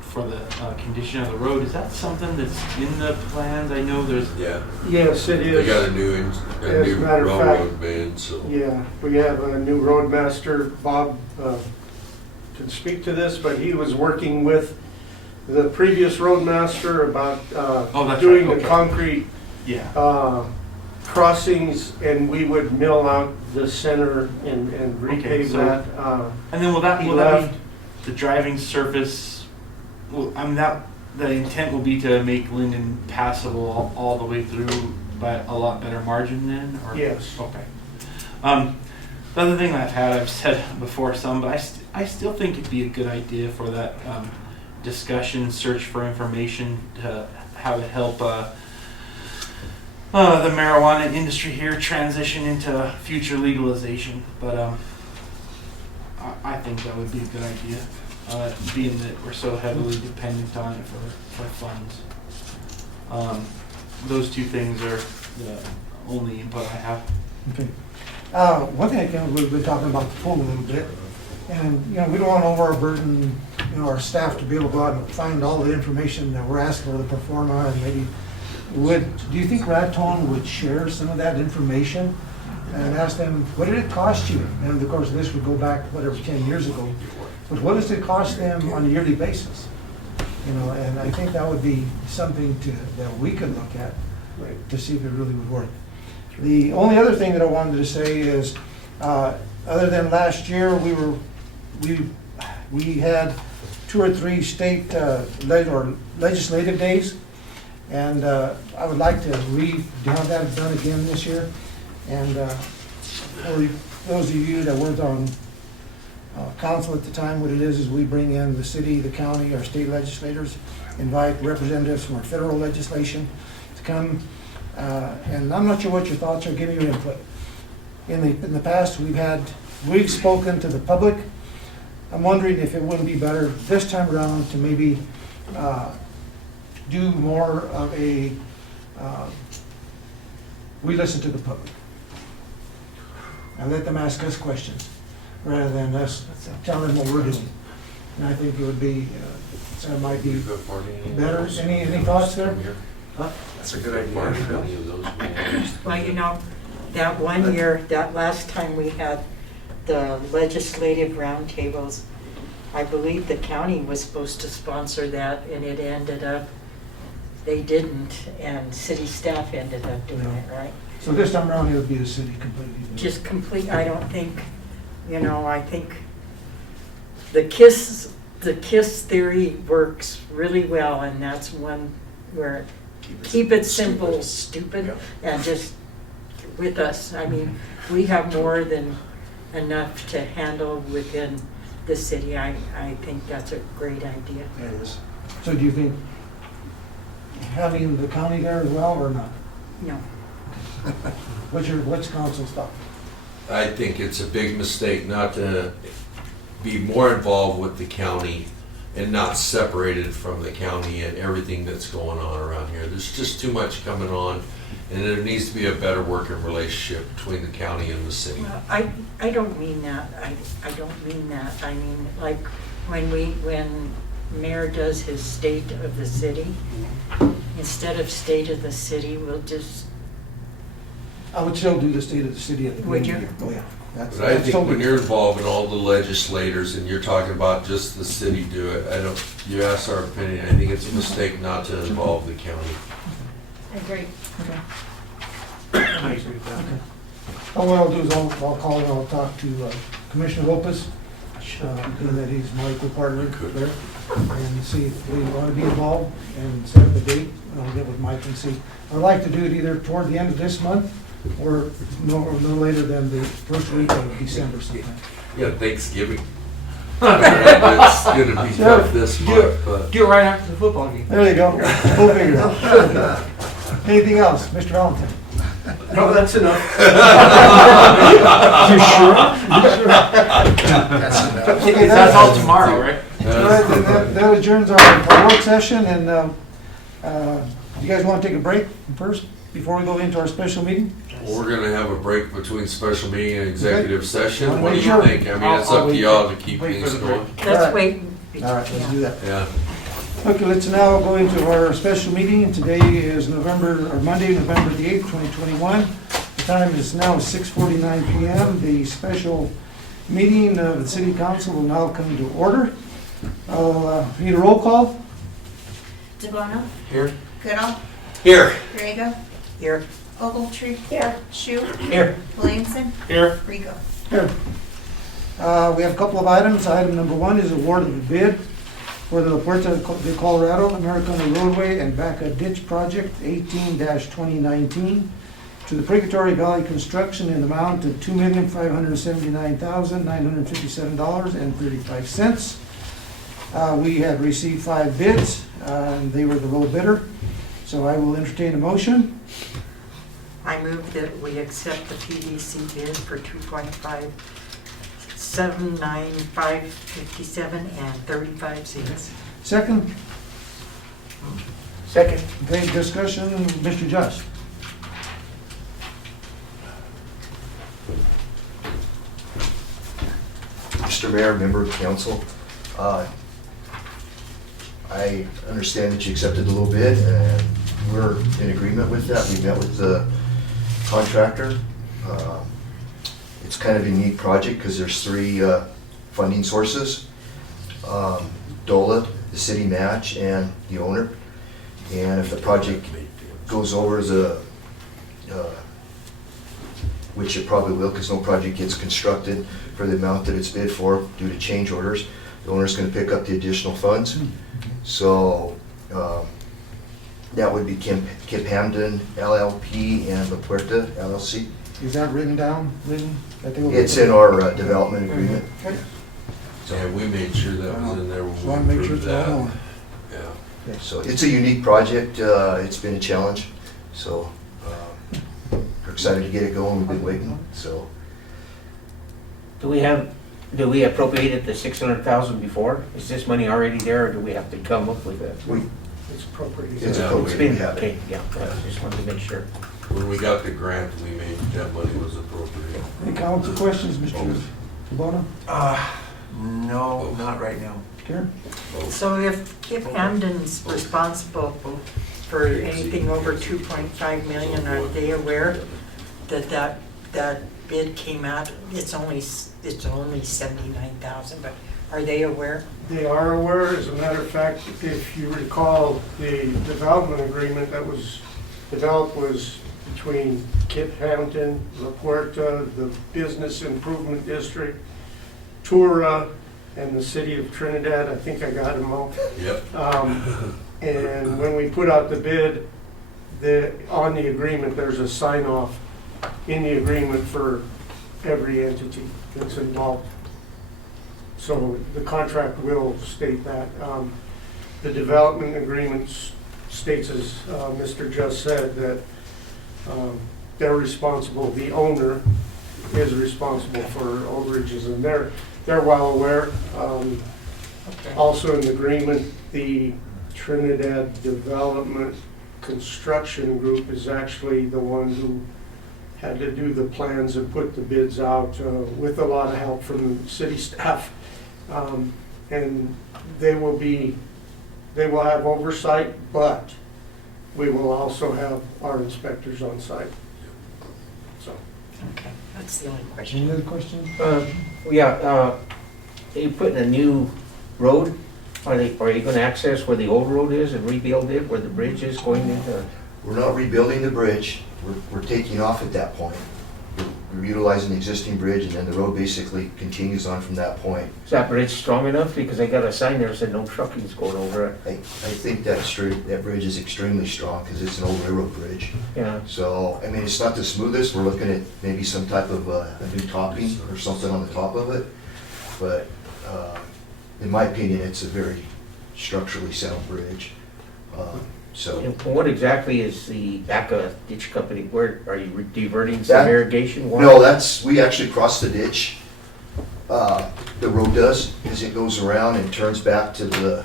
for the condition of the road. Is that something that's in the plans? I know there's... Yeah. Yes, it is. They got a new railroad man, so... Yeah, we have a new roadmaster. Bob can speak to this, but he was working with the previous roadmaster about doing the concrete crossings, and we would mill out the center and repave that. And then will that be the driving surface? Well, I mean, the intent will be to make Linden passable all the way through by a lot better margin then? Or? Yes. Okay. The other thing I've said before some, but I still think it'd be a good idea for that discussion, search for information to how to help the marijuana industry here transition into future legalization, but I think that would be a good idea, being that we're so heavily dependent on it for funds. Those two things are the only input I have. Okay. One thing we've been talking about the pool a little bit, and we don't want to overburden our staff to be able to go out and find all the information that we're asking for the pro forma, and maybe. Do you think Raton would share some of that information and ask them, what did it cost you? And of course, this would go back, 10 years ago. But what does it cost them on a yearly basis? And I think that would be something that we could look at to see if it really would work. The only other thing that I wanted to say is, other than last year, we had 2 or 3 state legislative days. And I would like to have that done again this year. And for those of you that weren't on council at the time, what it is we bring in the city, the county, our state legislators, invite representatives from our federal legislation to come. And I'm not sure what your thoughts are, give me your input. In the past, we've spoken to the public. I'm wondering if it wouldn't be better this time around to maybe do more of we listen to the public and let them ask us questions. rather than us telling them what we're doing. And I think it would be, so it might be better. Any thoughts there? Huh? That's a good idea. Well, you know, that one year, that last time we had the legislative roundtables, I believe the county was supposed to sponsor that, and it ended up, they didn't, and city staff ended up doing it, right? So this time around, it would be the city completely. Just complete, I don't think, you know, I think the KISS theory works really well, and that's one where keep it simple, stupid, and just with us. I mean, we have more than enough to handle within the city. I think that's a great idea. It is. So do you think having the county there as well, or not? No. What's council's thought? I think it's a big mistake not to be more involved with the county and not separated from the county and everything that's going on around here. There's just too much coming on, and there needs to be a better working relationship between the county and the city. Well, I don't mean that. I don't mean that. I mean, like, when mayor does his state of the city, instead of state of the city, we'll just. I would still do the state of the city at the Would beginning. you? Oh, yeah. That's But I think totally- when you're involving all the legislators and you're talking about just the city do it, you ask our opinion, I think it's a mistake not to involve the county. I agree. I agree with that. Well, what I'll do is I'll call and I'll talk to Commissioner Lopez, being that he's my equal partner there, and see if we want to be involved and set up a date. I'll get with Mike and see. I'd like to do it either toward the end of this month or no later than the first week of December sometime. Yeah, Thanksgiving. It's gonna be tough this month, but. Do it right after the football game. There you go. We'll figure it out. Anything else, Mr. Valentine? No, that's enough. You sure? That's enough. Okay, That's all tomorrow, right? All right, then that adjourns our work session, and you guys want to take a break first before we go into our special meeting? We're gonna have a break between special meeting and executive session. Wanna What do make you sure. think? I mean, it's up to y'all to keep Wait for things the break. going. All right. Let's wait. All right, let's do that. Yeah. Okay, let's now go into our special meeting. Today is Monday, November the 8th, 2021. The time is now 6:49 PM. The special meeting of the City Council will now come to order. I'll need a roll call. DeBono, Here? Goodall, Here. Griego, Here. Ogletree. Here. Shu. Here. Williamson. Here. Rico. Here. We have a couple of items. Item number one is award of a bid for the Puerto de Colorado Americana Roadway and Baca Ditch Project 18-2019 to the Purgatory Valley Construction in the amount of $2,579,957.35. We have received 5 bids, and they were the low bidder. So I will entertain a motion. I move that we accept the PDC bid for 2.5, 79557 and 35 cents. Second, Second. okay, discussion, Mr. Just. Mr. Mayor, member of council, I understand that you accepted the low bid, and we're in agreement with that. We met with the contractor. It's kind of a neat project because there's 3 funding sources. DOLA, the city match, and the owner. And if the project goes over which it probably will, because no project gets constructed for the amount that it's bid for due to change orders, the owner's going to pick up the additional funds. So that would be Kip Hamden LLP and La Puerta LLC. Is that written down, that they will- It's in our development agreement. Okay. Yeah, we made sure that was in there So I when want we to make sure approved it's all that. known. Yeah. So it's a unique project. It's been a challenge. So we're excited to get it going. We've been waiting. So Do we appropriated the 600,000 before? Is this money already there, or do we have to come up with it? It's appropriate. it's Yeah, appropriate. It's We been, have it. okay, yeah, I just wanted to make sure. When we got the grant, we made that money was appropriate. Any comments or questions, Mr. DeBona? No, not right now. Karen? So if Hamden's responsible for anything over 2.5 million, are they aware that bid came out? It's only 79,000, but are they aware? They are aware. As a matter of fact, if you recall, the development agreement that was developed was between Kip Hampton, La Puerta, the Business Improvement District, Tura, and the city of Trinidad. I think I got them all. Yep. And when we put out the bid, on the agreement, there's a sign off in the agreement for every entity that's involved. So the contract will state that. The development agreement states, as Mr. Just said, that they're responsible, the owner is responsible for overages, and they're well aware. Also in the agreement, the Trinidad Development Construction Group is actually the one who had to do the plans and put the bids out with a lot of help from the city staff. And they will have oversight, but we will also have our inspectors on site. So. Okay, that's the only question. Any other questions? You putting a new road? Are you gonna access where the old road is and rebuild it, where the bridge is going into? We're not rebuilding the bridge, we're taking off at that point. We're utilizing the existing bridge, and then the road basically continues on from that point. Is that bridge strong enough? Because I got a sign there that said no trucking's going over it. I think that bridge is extremely strong, because it's an old railroad bridge. Yeah. So, I mean, it's not the smoothest, we're looking at maybe some type of a new topping or something on the top of it. But in my opinion, it's a very structurally sound bridge. So. And what exactly is the ACA ditch company? Where are you diverting some irrigation water? No, we actually cross the ditch. The road does, as it goes around and turns back to the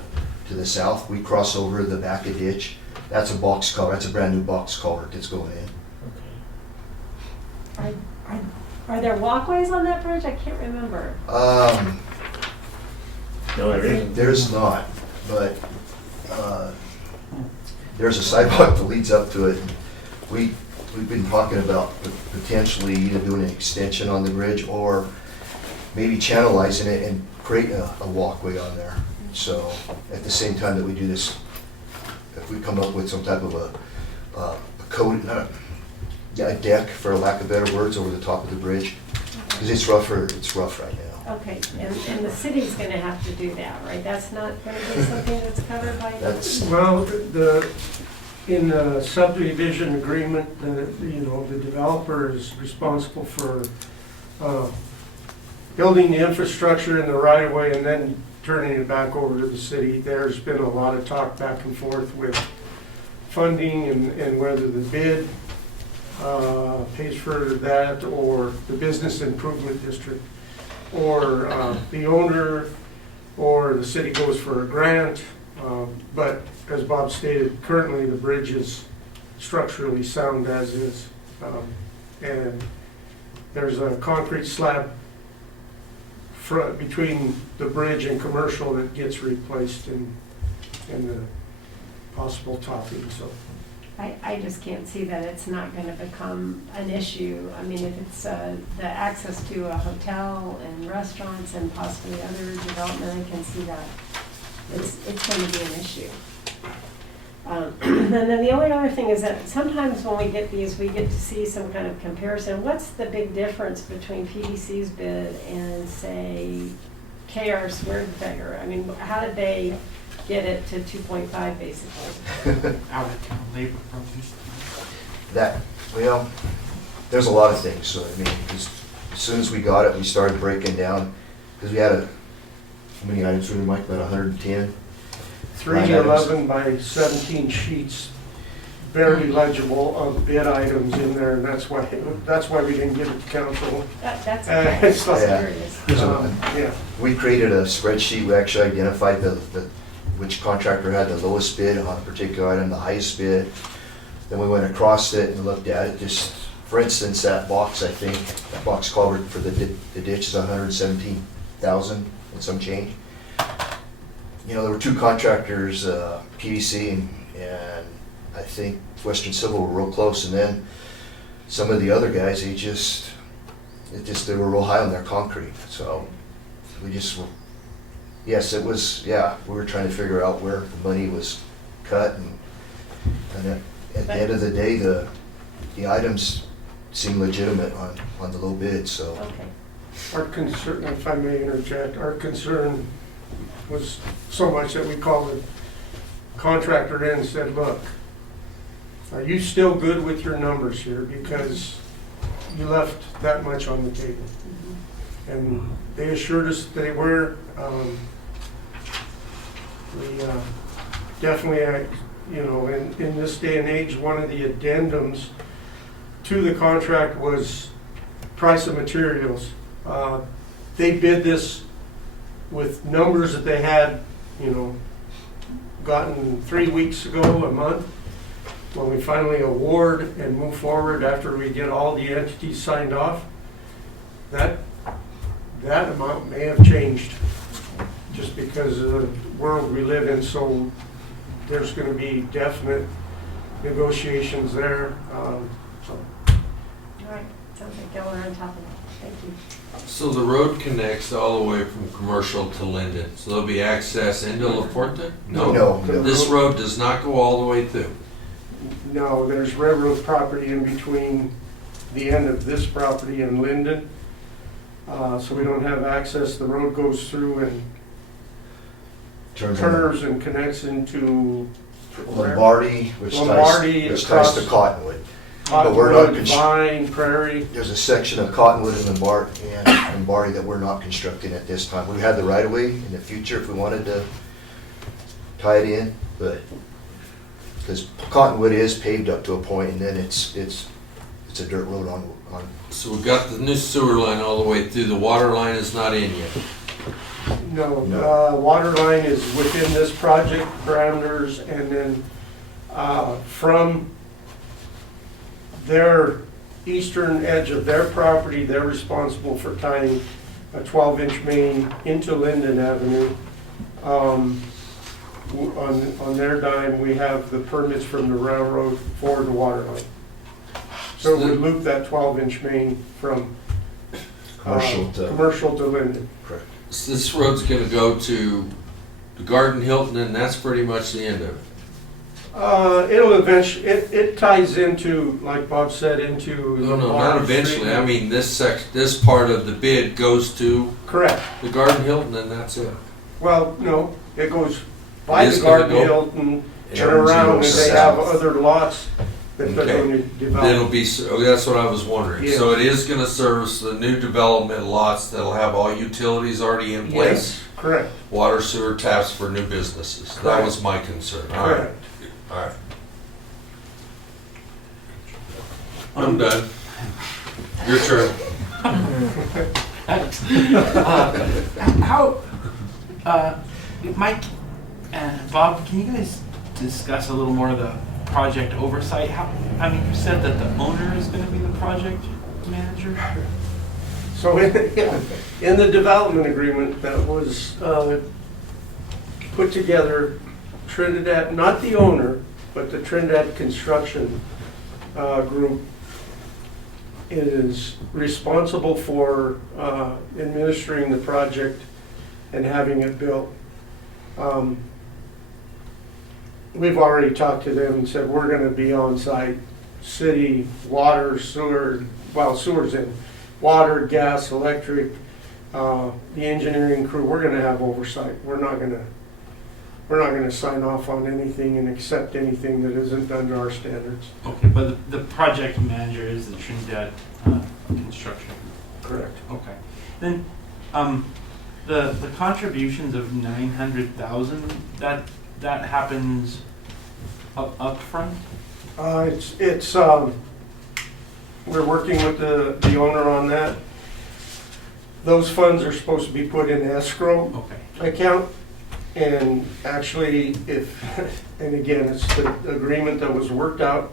south. We cross over the back of ditch. That's a box culvert. That's a brand new box culvert that's going in. Are there walkways on that bridge? I can't remember. No, there isn't. There's not, but there's a sidewalk that leads up to it. We've been talking about potentially either doing an extension on the bridge or maybe channelizing it and creating a walkway on there. So at the same time that we do this, if we come up with some type of a deck, for lack of better words, over the top of the bridge, because it's rough right now. Okay, and the city's gonna have to do that, right? That's not gonna be something that's covered by? Well, in the subdivision agreement, the developer is responsible for building the infrastructure in the right of way and then turning it back over to the city. There's been a lot of talk back and forth with funding and whether the bid pays for that, or the business improvement district, or the owner, or the city goes for a grant. But as Bob stated, currently the bridge is structurally sound as is. And there's a concrete slab between the bridge and commercial that gets replaced in the possible topping. So I just can't see that it's not gonna become an issue. I mean, if it's the access to a hotel and restaurants and possibly other development, I can see that it's gonna be an issue. And then the only other thing is that sometimes when we get these, we get to see some kind of comparison. What's the big difference between PDC's bid and, say, KR Swerdfeger? I mean, how did they get it to 2.5 basically? Out of town labor probably. There's a lot of things. So I mean, as soon as we got it, we started breaking down, because we had how many items were there, Mike? About 110. 311 by 17 sheets, very legible of bid items in there, and that's why we didn't give it to council. That's okay. It's like, Yeah. We created a spreadsheet. We actually identified which contractor had the lowest bid on a particular item, the highest bid. Then we went across it and looked at it just for instance, that box, I think, that box culvert for the ditch is 117,000 and some change. You know, there were two contractors, PVC and I think Western Civil were real close, and then some of the other guys, they were real high on their concrete. So we just were, yes, it was, yeah, we were trying to figure out where the money was cut, and at the end of the day, the items seemed legitimate on the low bid, so. Okay. Our concern, if I may interject, our concern was so much that we called the contractor in and said, look, are you still good with your numbers here? Because you left that much on the table. And they assured us they were. We definitely, you know, in this day and age, one of the addendums to the contract was price of materials. They bid this with numbers that they had, you know, gotten 3 weeks ago, a month. When we finally award and move forward after we get all the entities signed off, that amount may have changed just because of the world we live in. So there's going to be definite negotiations there. All right, sounds like y'all are on top of it. Thank you. So the road connects all the way from Commercial to Linden. So there'll be access into La Porte? No. This road does not go all the way through. No, there's railroad property in between the end of this property and Linden. So we don't have access. The road goes through and curves and connects into Lombardi, which ties to Cottonwood. But we're not Vine, Prairie. There's a section of Cottonwood and Lombardi that we're not constructing at this time. We had the right of way in the future if we wanted to tie it in, but because Cottonwood is paved up to a point, and then it's a dirt road on. So we've got the new sewer line all the way through. The water line is not in yet. No, water line is within this project parameters, and then from their eastern edge of their property, they're responsible for tying a 12-inch main into Linden Avenue. On their dime, we have the permits from the railroad for the water line. So we loop that 12-inch main from commercial to Linden. Correct. So this road's going to go to the Garden Hilton, and that's pretty much the end of it. It'll eventually, it ties into, like Bob said, into. No, not eventually. I mean, this part of the bid goes to. Correct. The Garden Hilton, and that's it. Well, no, it goes by the Garden Hilton and around, and they have other lots that they're going to develop. It'll be, that's what I was wondering. Yes. So it is going to service the new development lots that'll have all utilities already in place. Yes, correct. Water, sewer, taps for new businesses. Correct. That was my concern. All right. Correct. All right. I'm done. Your turn. Mike and Bob, can you guys discuss a little more of the project oversight? You said that the owner is going to be the project manager? So in the development agreement that was put together, Trinidad, not the owner, but the Trinidad Construction Group is responsible for administering the project and having it built. We've already talked to them and said we're going to be on site, city, water, sewer, well, sewer's in, water, gas, electric, the engineering crew. We're going to have oversight. We're not going to sign off on anything and accept anything that isn't done to our standards. Okay, but the project manager is the Trinidad Construction. Correct. Okay. Then the contributions of 900,000, that happens up front? It's we're working with the owner on that. Those funds are supposed to be put in escrow account. And actually, and again, it's the agreement that was worked out.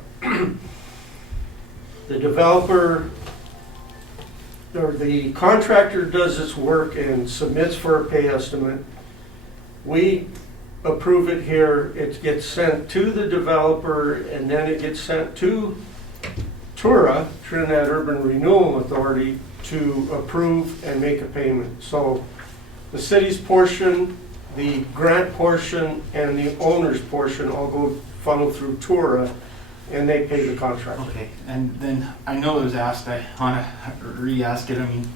The developer, or the contractor does its work and submits for a pay estimate. We approve it here, it gets sent to the developer, and then it gets sent to TURA, Trinidad Urban Renewal Authority, to approve and make a payment. So the city's portion, the grant portion, and the owner's portion all go funnel through TURA, and they pay the contractor. Okay, and then I know it was asked, I want to re-ask it. I mean,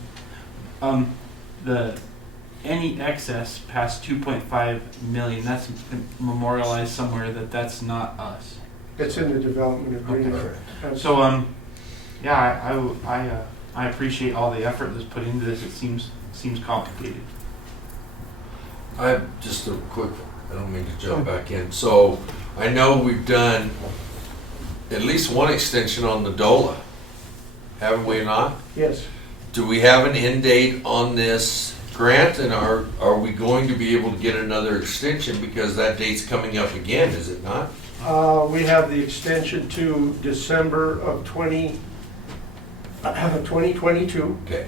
any excess past 2.5 million, that's memorialized somewhere that's not us. It's in the development agreement. Okay. So, yeah, I appreciate all the effort that's put into this. It seems complicated. I just a quick, I don't mean to jump back in. So I know we've done at least one extension on the DOLA, haven't we not? Yes. Do we have an end date on this grant, and are we going to be able to get another extension because that date's coming up again, is it not? We have the extension to December of 2022. Okay.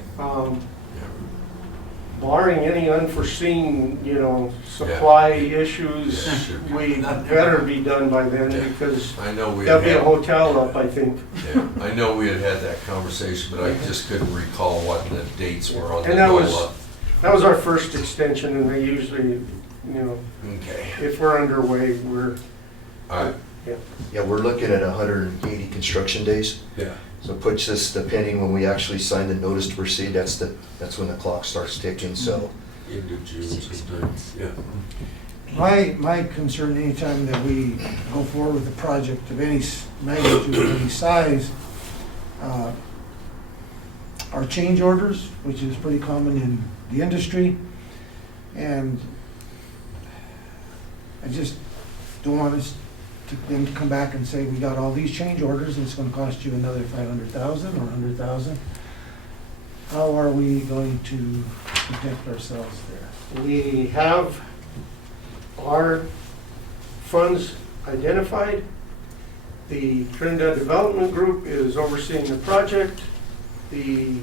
Barring any unforeseen, supply issues, we better be done by then because I know we there'll be a hotel up, I think. Yeah, I know we had that conversation, but I just couldn't recall what the dates were on the And that DOLA. was our first extension, and they usually, Okay. if we're underway, we're. All right. Yeah, we're looking at 180 construction days. Yeah. So it puts us, depending when we actually sign the notice to proceed, that's when the clock starts ticking, so. Into June sometime, yeah. My concern anytime that we go forward with a project of any magnitude, of any size, are change orders, which is pretty common in the industry. And I just don't want us to then come back and say, we got all these change orders and it's gonna cost you another 500,000 or 100,000. How are we going to protect ourselves there? We have our funds identified. The Trinidad Development Group is overseeing the project. The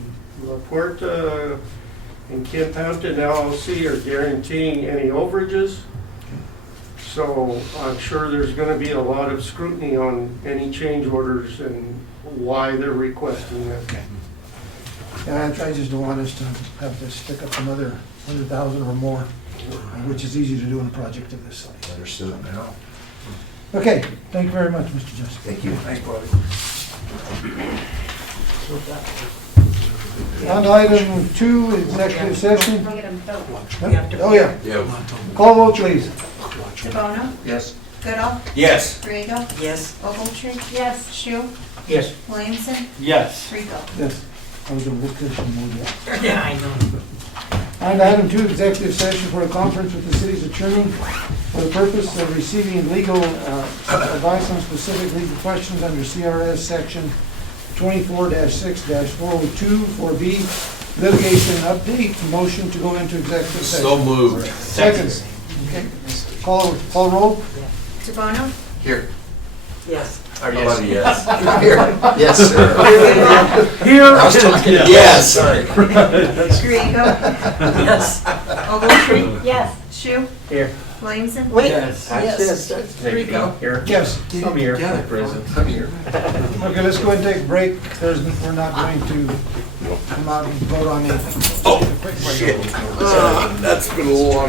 La Puerta and Kim Hampton LLC are guaranteeing any overages. So I'm sure there's going to be a lot of scrutiny on any change orders and why they're requesting that. And I just don't want us to have to stick up another 100,000 or more, which is easy to do in a project of this size. Understood. Okay, thank you very much, Mr. Jessica. Thank you. Thanks, Bobby. On to item 2, executive session. Oh, yeah. Yeah. Call vote, please. DeBono? Yes. Goodall? Yes. Griego? Yes. Ogletree? Yes. Shu? Yes. Williamson? Yes. Rico? Yes. I was going to look this one more yet. Yeah, I know. On to item 2, executive session for a conference with the city's attorney for the purpose of receiving legal advice on specific legal questions under CRS section 24-6-402 4B, litigation update. Motion to go into executive session. So moved. Second. Okay. Call roll. DeBono? Here. Yes. Or Yes. Yes. Here. Yes, sir. Here. I was talking, Yes. Sorry. Griego? Yes. Ogletree? Yes. Shu? Here. Williamson? Wait. Yes. Yes. Rico. Here. Yes. I'm here. Present. I'm here. Okay, let's go ahead and take a break. We're not going to come out and vote on anything. Oh, shit. That's been a long